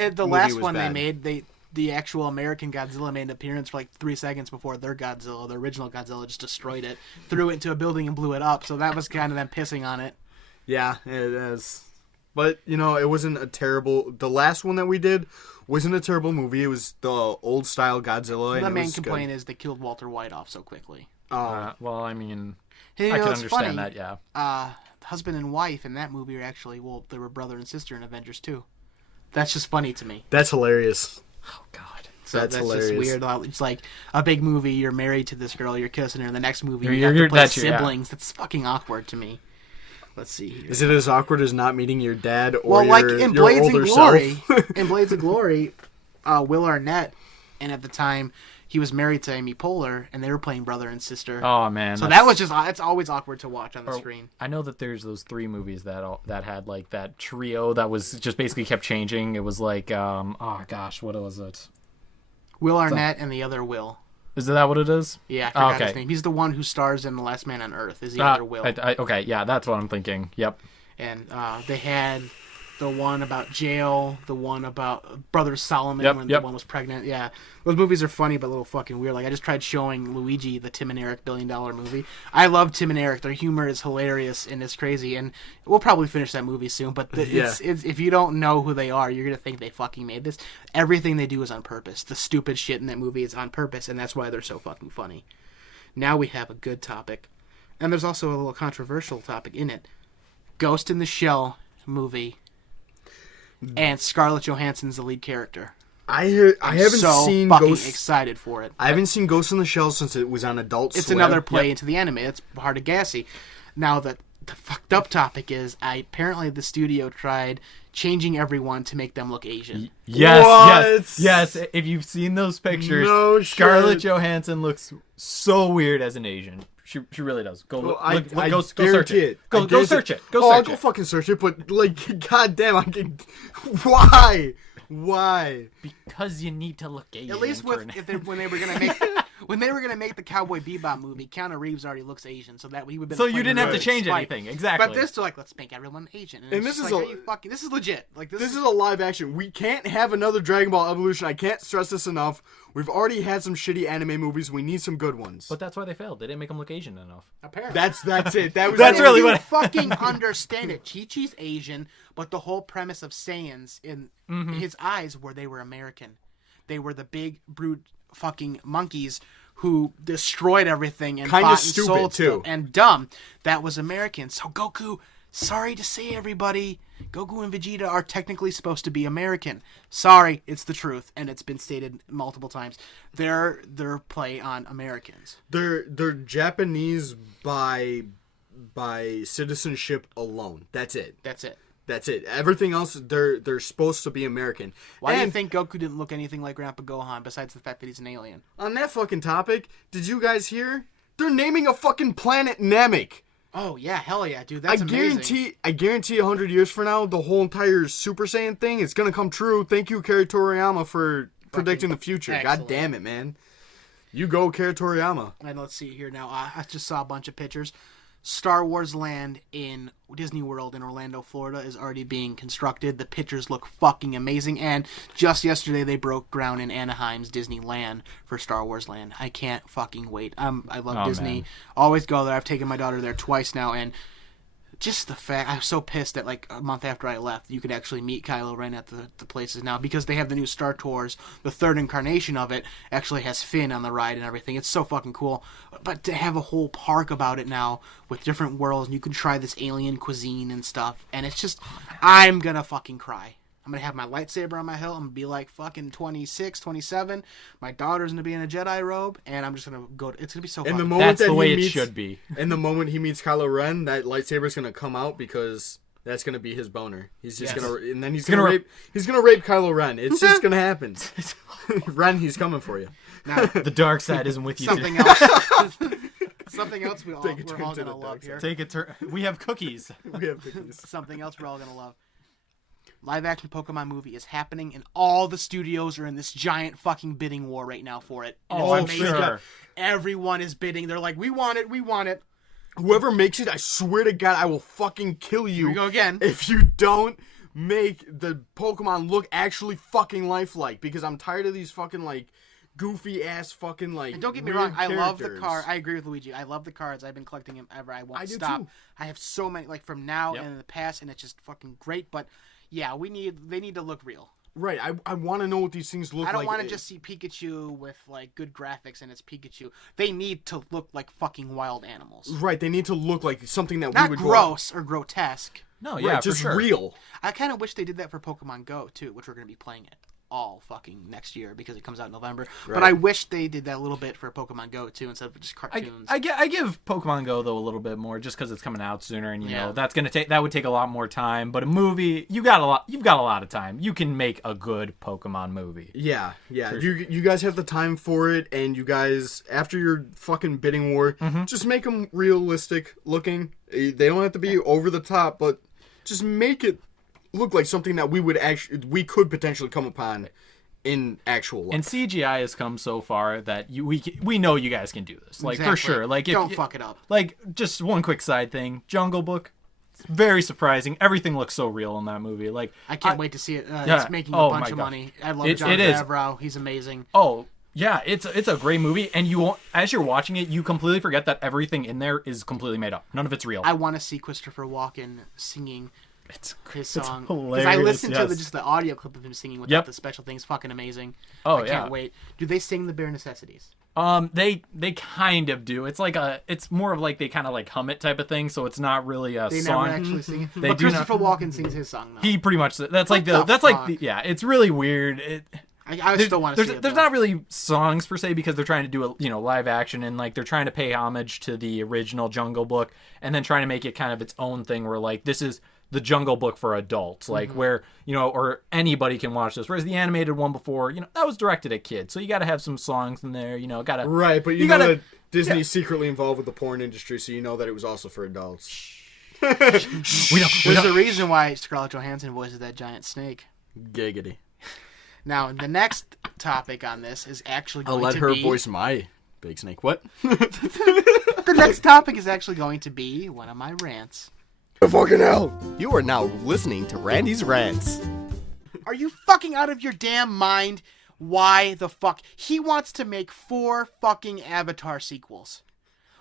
one bad. they made, the actual American Godzilla made an appearance for like 3 seconds before their Godzilla, the original Godzilla, just destroyed it, threw it into a building and blew it up. So that was kind of them pissing on it. Yeah, it is. But, it wasn't a terrible... The last one that we did wasn't a terrible movie. It was the old-style Godzilla. The main complaint is they killed Walter White off so quickly. Well, I mean, Hey, I can it's understand funny. that, yeah. Husband and wife in that movie are actually, they were brother and sister in Avengers 2. That's just funny to me. That's hilarious. Oh, God. So that's hilarious. just weird. It's like a big movie, you're married to this girl, you're kissing her, and the next movie you have to play siblings. That's fucking awkward to me. Let's see here. Is it as awkward as not meeting your dad or well, like your, in your Blades older of Glory, self? in Blades of Glory, Will Arnett, and at the time he was married to Amy Poehler, and they were playing brother and sister. Oh man! So that was it's always awkward to watch on the screen. I know that there's those 3 movies that had like that trio that was just basically kept changing. It was like oh gosh, what was it? Will Arnett and the other Will. Is that what it is? Yeah, I forgot his name. He's the one who stars in The Last Man on Earth. Is the other Will? Okay, yeah, that's what I'm thinking. Yep. And they had the one about jail, the one about Brother Solomon when the one was pregnant. Yeah, those movies are funny but a little fucking weird. Like I just tried showing Luigi the Tim and Eric $1 billion movie. I love Tim and Eric. Their humor is hilarious and it's crazy. And we'll probably finish that movie soon. But it's, if you don't know who they are, you're gonna think they fucking made this. Everything they do is on purpose. The stupid shit in that movie is on purpose, and that's why they're so fucking funny. Now we have a good topic, and there's also a little controversial topic in it. Ghost in the Shell movie. And Scarlett Johansson's the lead character. I haven't seen fucking Ghost. Excited for it. I haven't seen Ghost in the Shell since it was on Adult Swim. It's another play into the anime. It's part of Gassy. Now the fucked up topic is apparently the studio tried changing everyone to make them look Asian. Yes. If you've seen those pictures, Scarlett Johansson looks so weird as an Asian. She really does. Go search it. Go search it. I'll go fucking search it. But like, goddamn, why? Because you need to look Asian. At least when they were gonna make the Cowboy Bebop movie, Keanu Reeves already looks Asian, so that he would. So you didn't have to change anything, exactly. But this, they're like, let's make everyone Asian, and this is this is legit. Like this is a live action. We can't have another Dragon Ball Evolution. I can't stress this enough. We've already had some shitty anime movies. We need some good ones. But that's why they failed. They didn't make them look Asian enough. Apparently, that's it. That's really what. Fucking understand it. Chi-Chi's Asian, but the whole premise of Saiyans in his eyes were they were American. They were the big brute fucking monkeys who destroyed everything and kind fought of stupid and sold too and dumb. That was American. So Goku sorry to say, everybody, Goku and Vegeta are technically supposed to be American. Sorry, it's the truth, and it's been stated multiple times. They're play on Americans. They're Japanese by citizenship alone. That's it. That's it. Everything else, they're supposed to be American. Why do you think Goku didn't look anything like Grandpa Gohan, besides the fact that he's an alien? On that fucking topic, did you guys hear? They're naming a fucking planet Namek. Oh, yeah, hell yeah, dude. That's amazing. I guarantee 100 years from now, the whole entire Super Saiyan thing is going to come true. Thank you, Akira Toriyama, for predicting the future. Excellent. God damn it, man. You go, Akira Toriyama. And let's see here now. I just saw a bunch of pictures. Star Wars Land in Disney World in Orlando, Florida is already being constructed. The pictures look fucking amazing. And just yesterday they broke ground in Anaheim's Disneyland for Star Wars Land. I can't fucking wait. I love Disney. Man. Always go there. I've taken my daughter there twice now, and just the fact, I'm so pissed that like a month after I left, you could actually meet Kylo Ren at the places now, because they have the new Star Tours. The third incarnation of it actually has Finn on the ride and everything. It's so fucking cool. But to have a whole park about it now with different worlds, and you can try this alien cuisine and stuff, and it's just, I'm gonna fucking cry. I'm gonna have my lightsaber on my hilt. I'm gonna be like fucking 26, 27. My daughter's gonna be in a Jedi robe, and I'm just gonna go. It's gonna be so fun. That's the way it should be. And the moment he meets Kylo Ren, that lightsaber's gonna come out, because that's gonna be his boner. He's just gonna, and then he's gonna rape Kylo Ren. It's just gonna happen. Ren, he's coming for you. Now, the dark side isn't with you. Something else. Something else we're all gonna love here. Take a turn. We have cookies. Something else we're all gonna love. Live-action Pokemon movie is happening, and all the studios are in this giant fucking bidding war right now for it. And it's amazing. Sure. Everyone is bidding. They're like, we want it, we want it. Whoever makes it, I swear to God, I will fucking kill you. Here we go again. If you don't make the Pokemon look actually fucking lifelike, because I'm tired of these fucking, like, goofy-ass fucking, like, and don't get me wrong, I love the card. I agree with Luigi. I love the cards. I've been collecting them ever. I won't stop. Too. I have so many, like, from now and in the past, and it's just fucking great, but yeah, they need to look real. Right, I want to know what these things look like. I don't want to just see Pikachu with, like, good graphics and it's Pikachu. They need to look like fucking wild animals. Right, they need to look like something that not we would gross or grotesque. No, yeah, just for sure. real. I kind of wish they did that for Pokemon Go, too, which we're going to be playing it all fucking next year because it comes out in November. Right. But I wish they did that a little bit for Pokemon Go too, instead of just cartoons. I give Pokemon Go though a little bit more, just because it's coming out sooner, and you know that would take a lot more time. But a movie, you've got a lot of time. You can make a good Pokemon movie. Yeah. You guys have the time for it, and you guys, after your fucking bidding war, just make them realistic looking. They don't have to be over the top, but just make it look like something that we could potentially come upon in actual life. And CGI has come so far that we know you guys can do this, like exactly. For sure. Like don't fuck it up. Like just one quick side thing, Jungle Book, very surprising. Everything looks so real in that movie. Like I can't wait to see it. It's making a bunch of money. I love Jon Favreau. He's amazing. Oh. Yeah, it's a great movie, and as you're watching it, you completely forget that everything in there is completely made up. None of it's real. I want to see Christopher Walken singing his song. It's hilarious. Because I listened to just the audio clip of him singing without the special things. Fucking amazing. I can't wait. Do they sing the bare necessities? They kind of do. It's like it's more of like they kind of like hum it type of thing. So it's not really a they song. They never actually sing it. But Christopher Walken sings his song though. He pretty much it's really weird. I still want to see it. There's not really songs per se because they're trying to do a live action, and like they're trying to pay homage to the original Jungle Book, and then trying to make it kind of its own thing where like this is the Jungle Book for adults, like where or anybody can watch this. Whereas the animated one before, that was directed at kids, so you got to have some songs in there. Gotta right, but you know that Disney's secretly involved with the porn industry, so you know that it was also for adults. There's a reason why Scarlett Johansson voices that giant snake. Giggity. Now, the next topic on this is actually going to be... I'll let her voice my big snake. What? The next topic is actually going to be one of my rants. Fucking hell! You are now listening to Randy's Rants. Are you fucking out of your damn mind? Why the fuck? He wants to make 4 fucking Avatar sequels.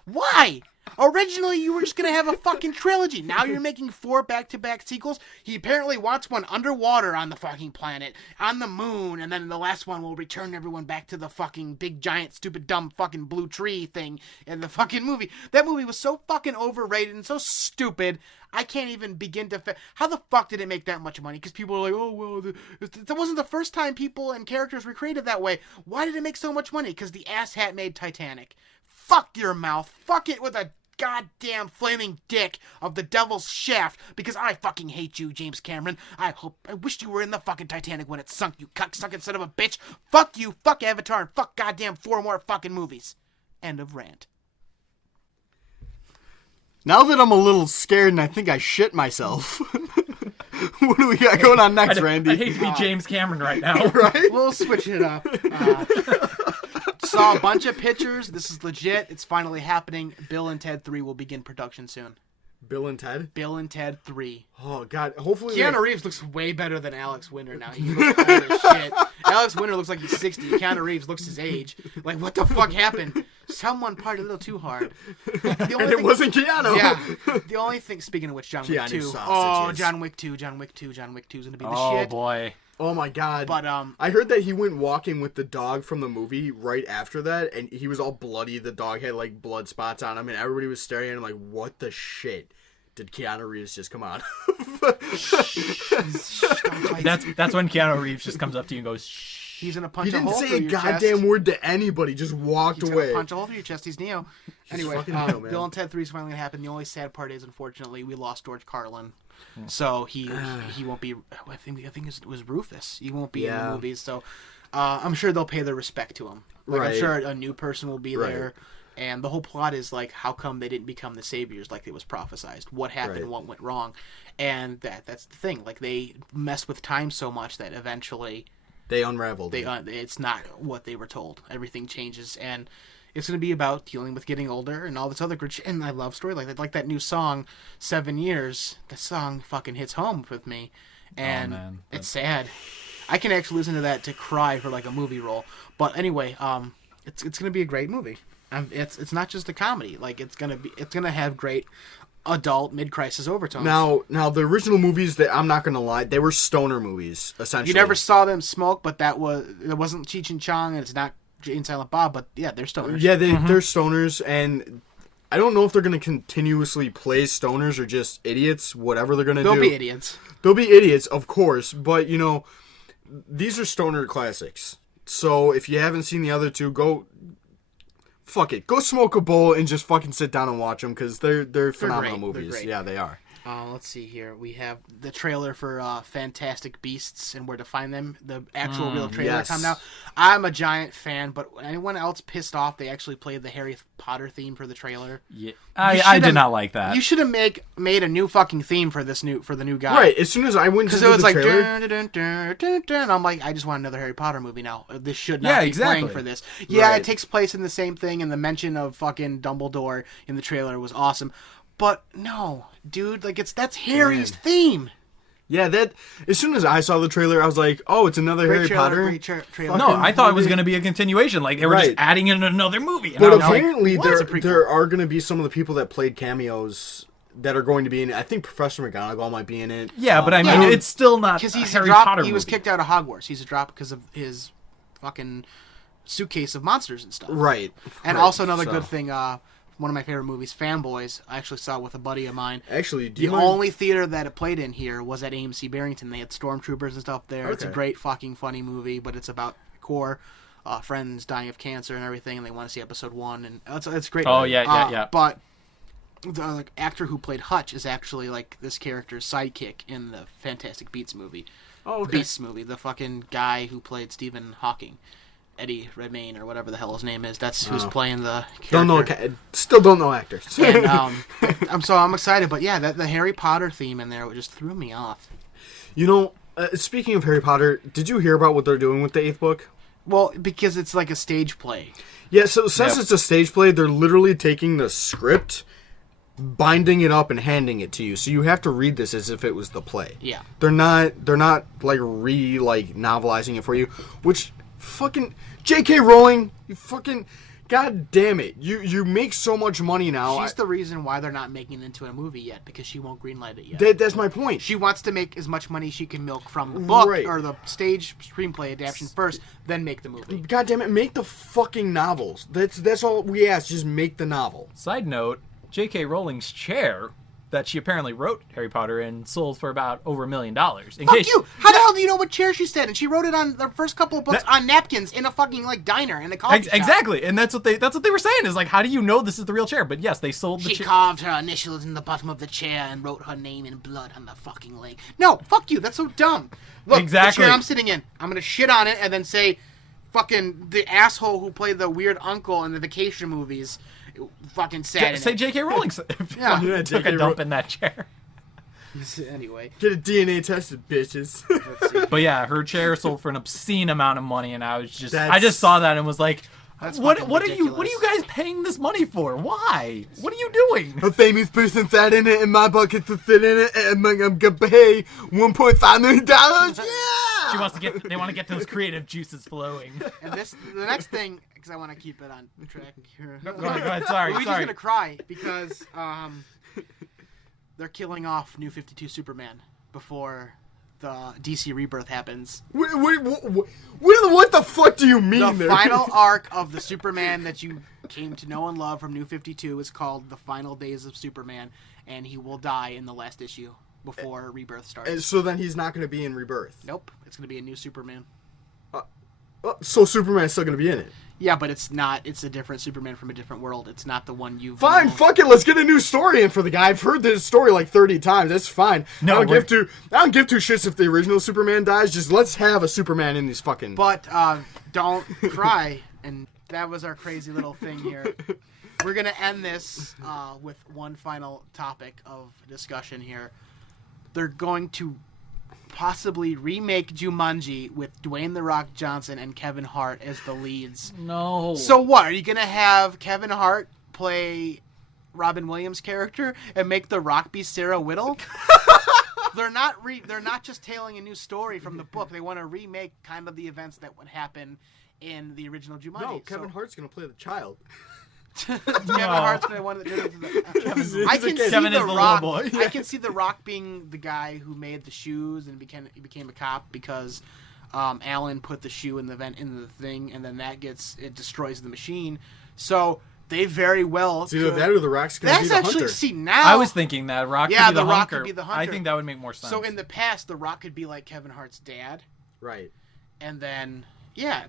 Why? Originally, you were just going to have a fucking trilogy. Now you're making 4 back-to-back sequels. He apparently wants one underwater on the fucking planet, on the moon, and then the last one will return everyone back to the fucking big, giant, stupid, dumb fucking blue tree thing in the fucking movie. That movie was so fucking overrated and so stupid, I can't even begin to... How the fuck did it make that much money? Because people are like, oh, well, that wasn't the first time people and characters were created that way. Why did it make so much money? Because the asshat made Titanic. Fuck your mouth. Fuck it with a goddamn flaming dick of the devil's shaft, because I fucking hate you, James Cameron. I wished you were in the fucking Titanic when it sunk, you cocksucking son of a bitch. Fuck you, fuck Avatar, and fuck goddamn 4 more fucking movies. End of rant. Now that I'm a little scared and I think I shit myself, what do we got going on next, Randy? I hate to be James Cameron right now. Right? We'll switch it up. Saw a bunch of pictures. This is legit. It's finally happening. Bill and Ted 3 will begin production soon. Bill and Ted? Bill and Ted 3. Oh, God. Hopefully Keanu Reeves looks way better than Alex Winter now. He looks old as shit. Alex Winter looks like he's 60. Keanu Reeves looks his age. Like, what the fuck happened? Someone partied a little too hard. It wasn't Keanu. Yeah. The only thing, speaking of which, John Wick 2. Sausages. Oh, John Wick 2. John Wick 2 is going to be the shit. Oh, boy. Oh my God! But I heard that he went walking with the dog from the movie right after that, and he was all bloody. The dog had like blood spots on him, and everybody was staring at him like, "What the shit did Keanu Reeves just come out of?" That's when Keanu Reeves just comes up to you and goes, "Shh." He's gonna punch He a didn't hole say through a your goddamn chest. word to anybody. Just walked He's away. gonna punch a hole through your chest. He's Neo. Anyway, fucking Neo, man. Bill and Ted 3 is finally gonna happen. The only sad part is, unfortunately, we lost George Carlin. So he won't be. I think it was Rufus. He won't be in the movies. So I'm sure they'll pay their respect to him. Like, Right. I'm sure a new person will be there. And the whole plot is like, how come they didn't become the saviors like it was prophesized? What happened? Right. What went wrong? And that's the thing. Like, they mess with time so much that eventually They unraveled. it's not what they were told. Everything changes, and it's going to be about dealing with getting older and all this other good shit. And I love story like that. Like that new song, 7 Years. That song fucking hits home with me, and it's sad. I can actually listen to that to cry for like a movie role. But anyway, it's going to be a great movie. It's not just a comedy. Like it's going to have great adult mid-crisis overtones. Now the original movies, that I'm not gonna lie, they were stoner movies essentially. You never saw them smoke, but it wasn't Cheech and Chong, and it's not Jay and Silent Bob, but yeah, they're stoners. Yeah, they're stoners, and I don't know if they're gonna continuously play stoners or just idiots. Whatever they're gonna do, They'll be idiots. They'll be idiots, of course, but you know, these are stoner classics. So if you haven't seen the other two, go. Fuck it. Go smoke a bowl and just fucking sit down and watch them, because they're phenomenal great. movies. They're great. Yeah, they are. Let's see here. We have the trailer for Fantastic Beasts and Where to Find Them. The actual real trailer yes. come out. I'm a giant fan, but anyone else pissed off they actually played the Harry Potter theme for the trailer? Yeah, I did not like that. You should have made a new fucking theme for the new guy. Right. As soon as I went to Because it was the like trailer, dun, dun, dun, dun, dun. I'm like, I just want another Harry Potter movie now. This should not be exactly. playing for this. Yeah, Right. it takes place in the same thing, and the mention of fucking Dumbledore in the trailer was awesome. But no, dude, like that's Harry's theme. yeah, that as soon as I saw the trailer, I was like, oh, it's another Harry Potter. Great trailer. No, I thought it was going to be a continuation. Like they were just Right. adding in another movie. And But I was like, apparently what? It's a prequel. there are going to be some of the people that played cameos that are going to be in it. I think Professor McGonagall might be in it. yeah, but I mean, Yeah. it's still not Because a he's Harry a drop. Potter He was movie. kicked out of Hogwarts. He's a drop because of his fucking suitcase of monsters and stuff. Right. And Right. also another So- good thing. One of my favorite movies, Fanboys. I actually saw it with a buddy of mine. Actually, The only theater that it played in here was at AMC Barrington. They had stormtroopers and stuff there. It's a Okay. great fucking funny movie, but it's about core friends dying of cancer and everything, and they want to see episode 1, and it's great. Oh, yeah. But the actor who played Hutch is actually like this character's sidekick in the Fantastic Beasts movie. Oh, okay. Beasts movie. The fucking guy who played Stephen Hawking. Eddie Redmayne or whatever the hell his name is. That's who's playing the character. Still don't know actors. And I'm excited, but yeah, the Harry Potter theme in there just threw me off. You know, speaking of Harry Potter, did you hear about what they're doing with the 8th book? Well, because it's like a stage play. Yeah, so since Yep. it's a stage play, they're literally taking the script, binding it up, and handing it to you. So you have to read this as if it was the play. Yeah. They're not like novelizing it for you, which fucking J.K. Rowling, you fucking God damn it! You make so much money now. She's the reason why they're not making it into a movie yet, because she won't greenlight it yet. That's my point. She wants to make as much money she can milk from the book Right. or the stage screenplay adaptation first, then make the movie. God damn it! Make the fucking novels. That's all we ask. Just make the novel. Side note: J.K. Rowling's chair that she apparently wrote Harry Potter in sold for about over $1 million. Fuck you! How the hell do you know what chair she sat in? She wrote it on the first couple of books on napkins in a fucking like diner in a coffee shop. Exactly, and that's what they were saying is like, how do you know this is the real chair? But yes, they sold the chair. She carved her initials in the bottom of the chair and wrote her name in blood on the fucking leg. No, fuck you. That's so dumb. Look, Exactly. the chair I'm sitting in, I'm gonna shit on it and then say, fucking the asshole who played the weird uncle in the Vacation movies, fucking sat in Say it. J.K. Rowling Yeah. took a dump in that chair. Anyway, Get a DNA tested, bitches. let's see. But yeah, her chair sold for an obscene amount of money, and I That's- just saw that and was like, That's what fucking are you ridiculous. guys paying this money for? Why? What are you doing? A famous person sat in it, and my bucket to fit in it, and I'm gonna pay $1.5 million. Yeah. They want to get those creative juices flowing. And the next thing, because I want to keep it on track here. Go ahead, sorry. Luigi's gonna cry because they're killing off New 52 Superman before the DC Rebirth happens. What the fuck do you mean The there? final arc of the Superman that you came to know and love from New 52 is called The Final Days of Superman, and he will die in the last issue before Rebirth starts. And so then he's not going to be in Rebirth. Nope, it's going to be a new Superman. So Superman's still going to be in it. Yeah, but it's not. It's a different Superman from a different world. It's not the one you've... Fine, fuck it. Let's get a new story in for the guy. I've heard this story like 30 times. That's fine. No, I don't give two shits if the original Superman dies. Just let's have a Superman in these fucking... But don't cry. And that was our crazy little thing here. We're going to end this with one final topic of discussion here. They're going to possibly remake Jumanji with Dwayne "The Rock" Johnson and Kevin Hart as the leads. No. So what? Are you going to have Kevin Hart play Robin Williams' character and make The Rock be Sarah Whittle? They're not just telling a new story from the book. They want to remake kind of the events that would happen in the original Jumanji. No, Kevin Hart's going to play the child. Kevin Hart's going to want to turn into the... I can see Kevin is The the Rock. little boy. I can see The Rock being the guy who made the shoes and became a cop because Alan put the shoe in the vent in the thing, and then it destroys the machine. So they very well. It's either that or The Rock's going to be That's the actually hunter. see now. I was thinking that Rock Yeah, could be The the Rock hunter. could be the hunter. I think that would make more sense. So in the past, The Rock could be like Kevin Hart's dad, Right. and then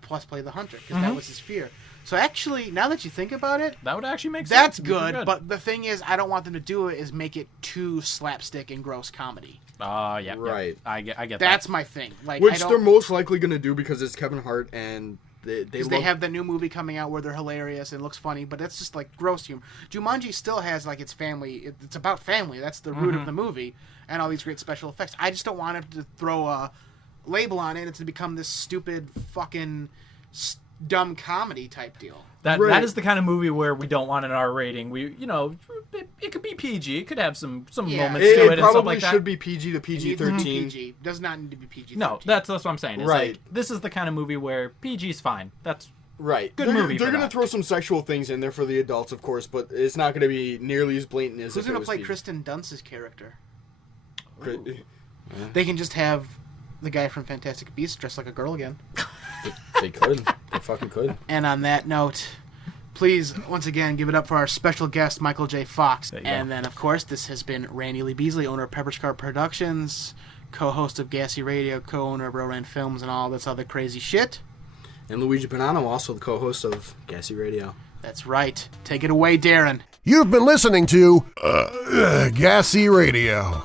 plus play the hunter because that was his fear. So actually, now that you think about it, that would actually make sense. that's It'd be good. But the thing is, I don't want them to do it. Is make it too slapstick and gross comedy. yeah. Right. I get That's that. my thing. Like, Which they're most likely going to do because it's Kevin Hart and they have the new movie coming out where they're hilarious and looks funny, but it's just like gross humor. Jumanji still has like its family. It's about family. That's the root of the movie, and all these great special effects. I just don't want him to throw a label on it and to become this stupid fucking dumb comedy type deal. That is the kind of movie where we don't want an R rating. It could be PG. It could have some moments to it It and stuff probably like that. should be PG to PG-13. PG does not need to be PG. No, that's what I'm saying. It's Right. like, this is the kind of movie where PG's fine. That's Right. Good movie They're for going to that. throw some sexual things in there for the adults, of course, but it's not going to be nearly as blatant as Who's if it going to was play PG. Kristen Dunst's character? Cri- They can just have the guy from Fantastic Beasts dressed like a girl again. They could. They fucking could. And on that note, please, once again, give it up for our special guest, Micheal Jay Faux. There you And go. then, of course, this has been Randy Lee Beasley, owner of PepperScar Productions, co-host of G.A.S.E Radio, co-owner of Rant Films, and all this other crazy shit. And Luigi Panano, also the co-host of Gassy Radio. That's right. Take it away, Darren. You've been listening to G.A.S.E Radio.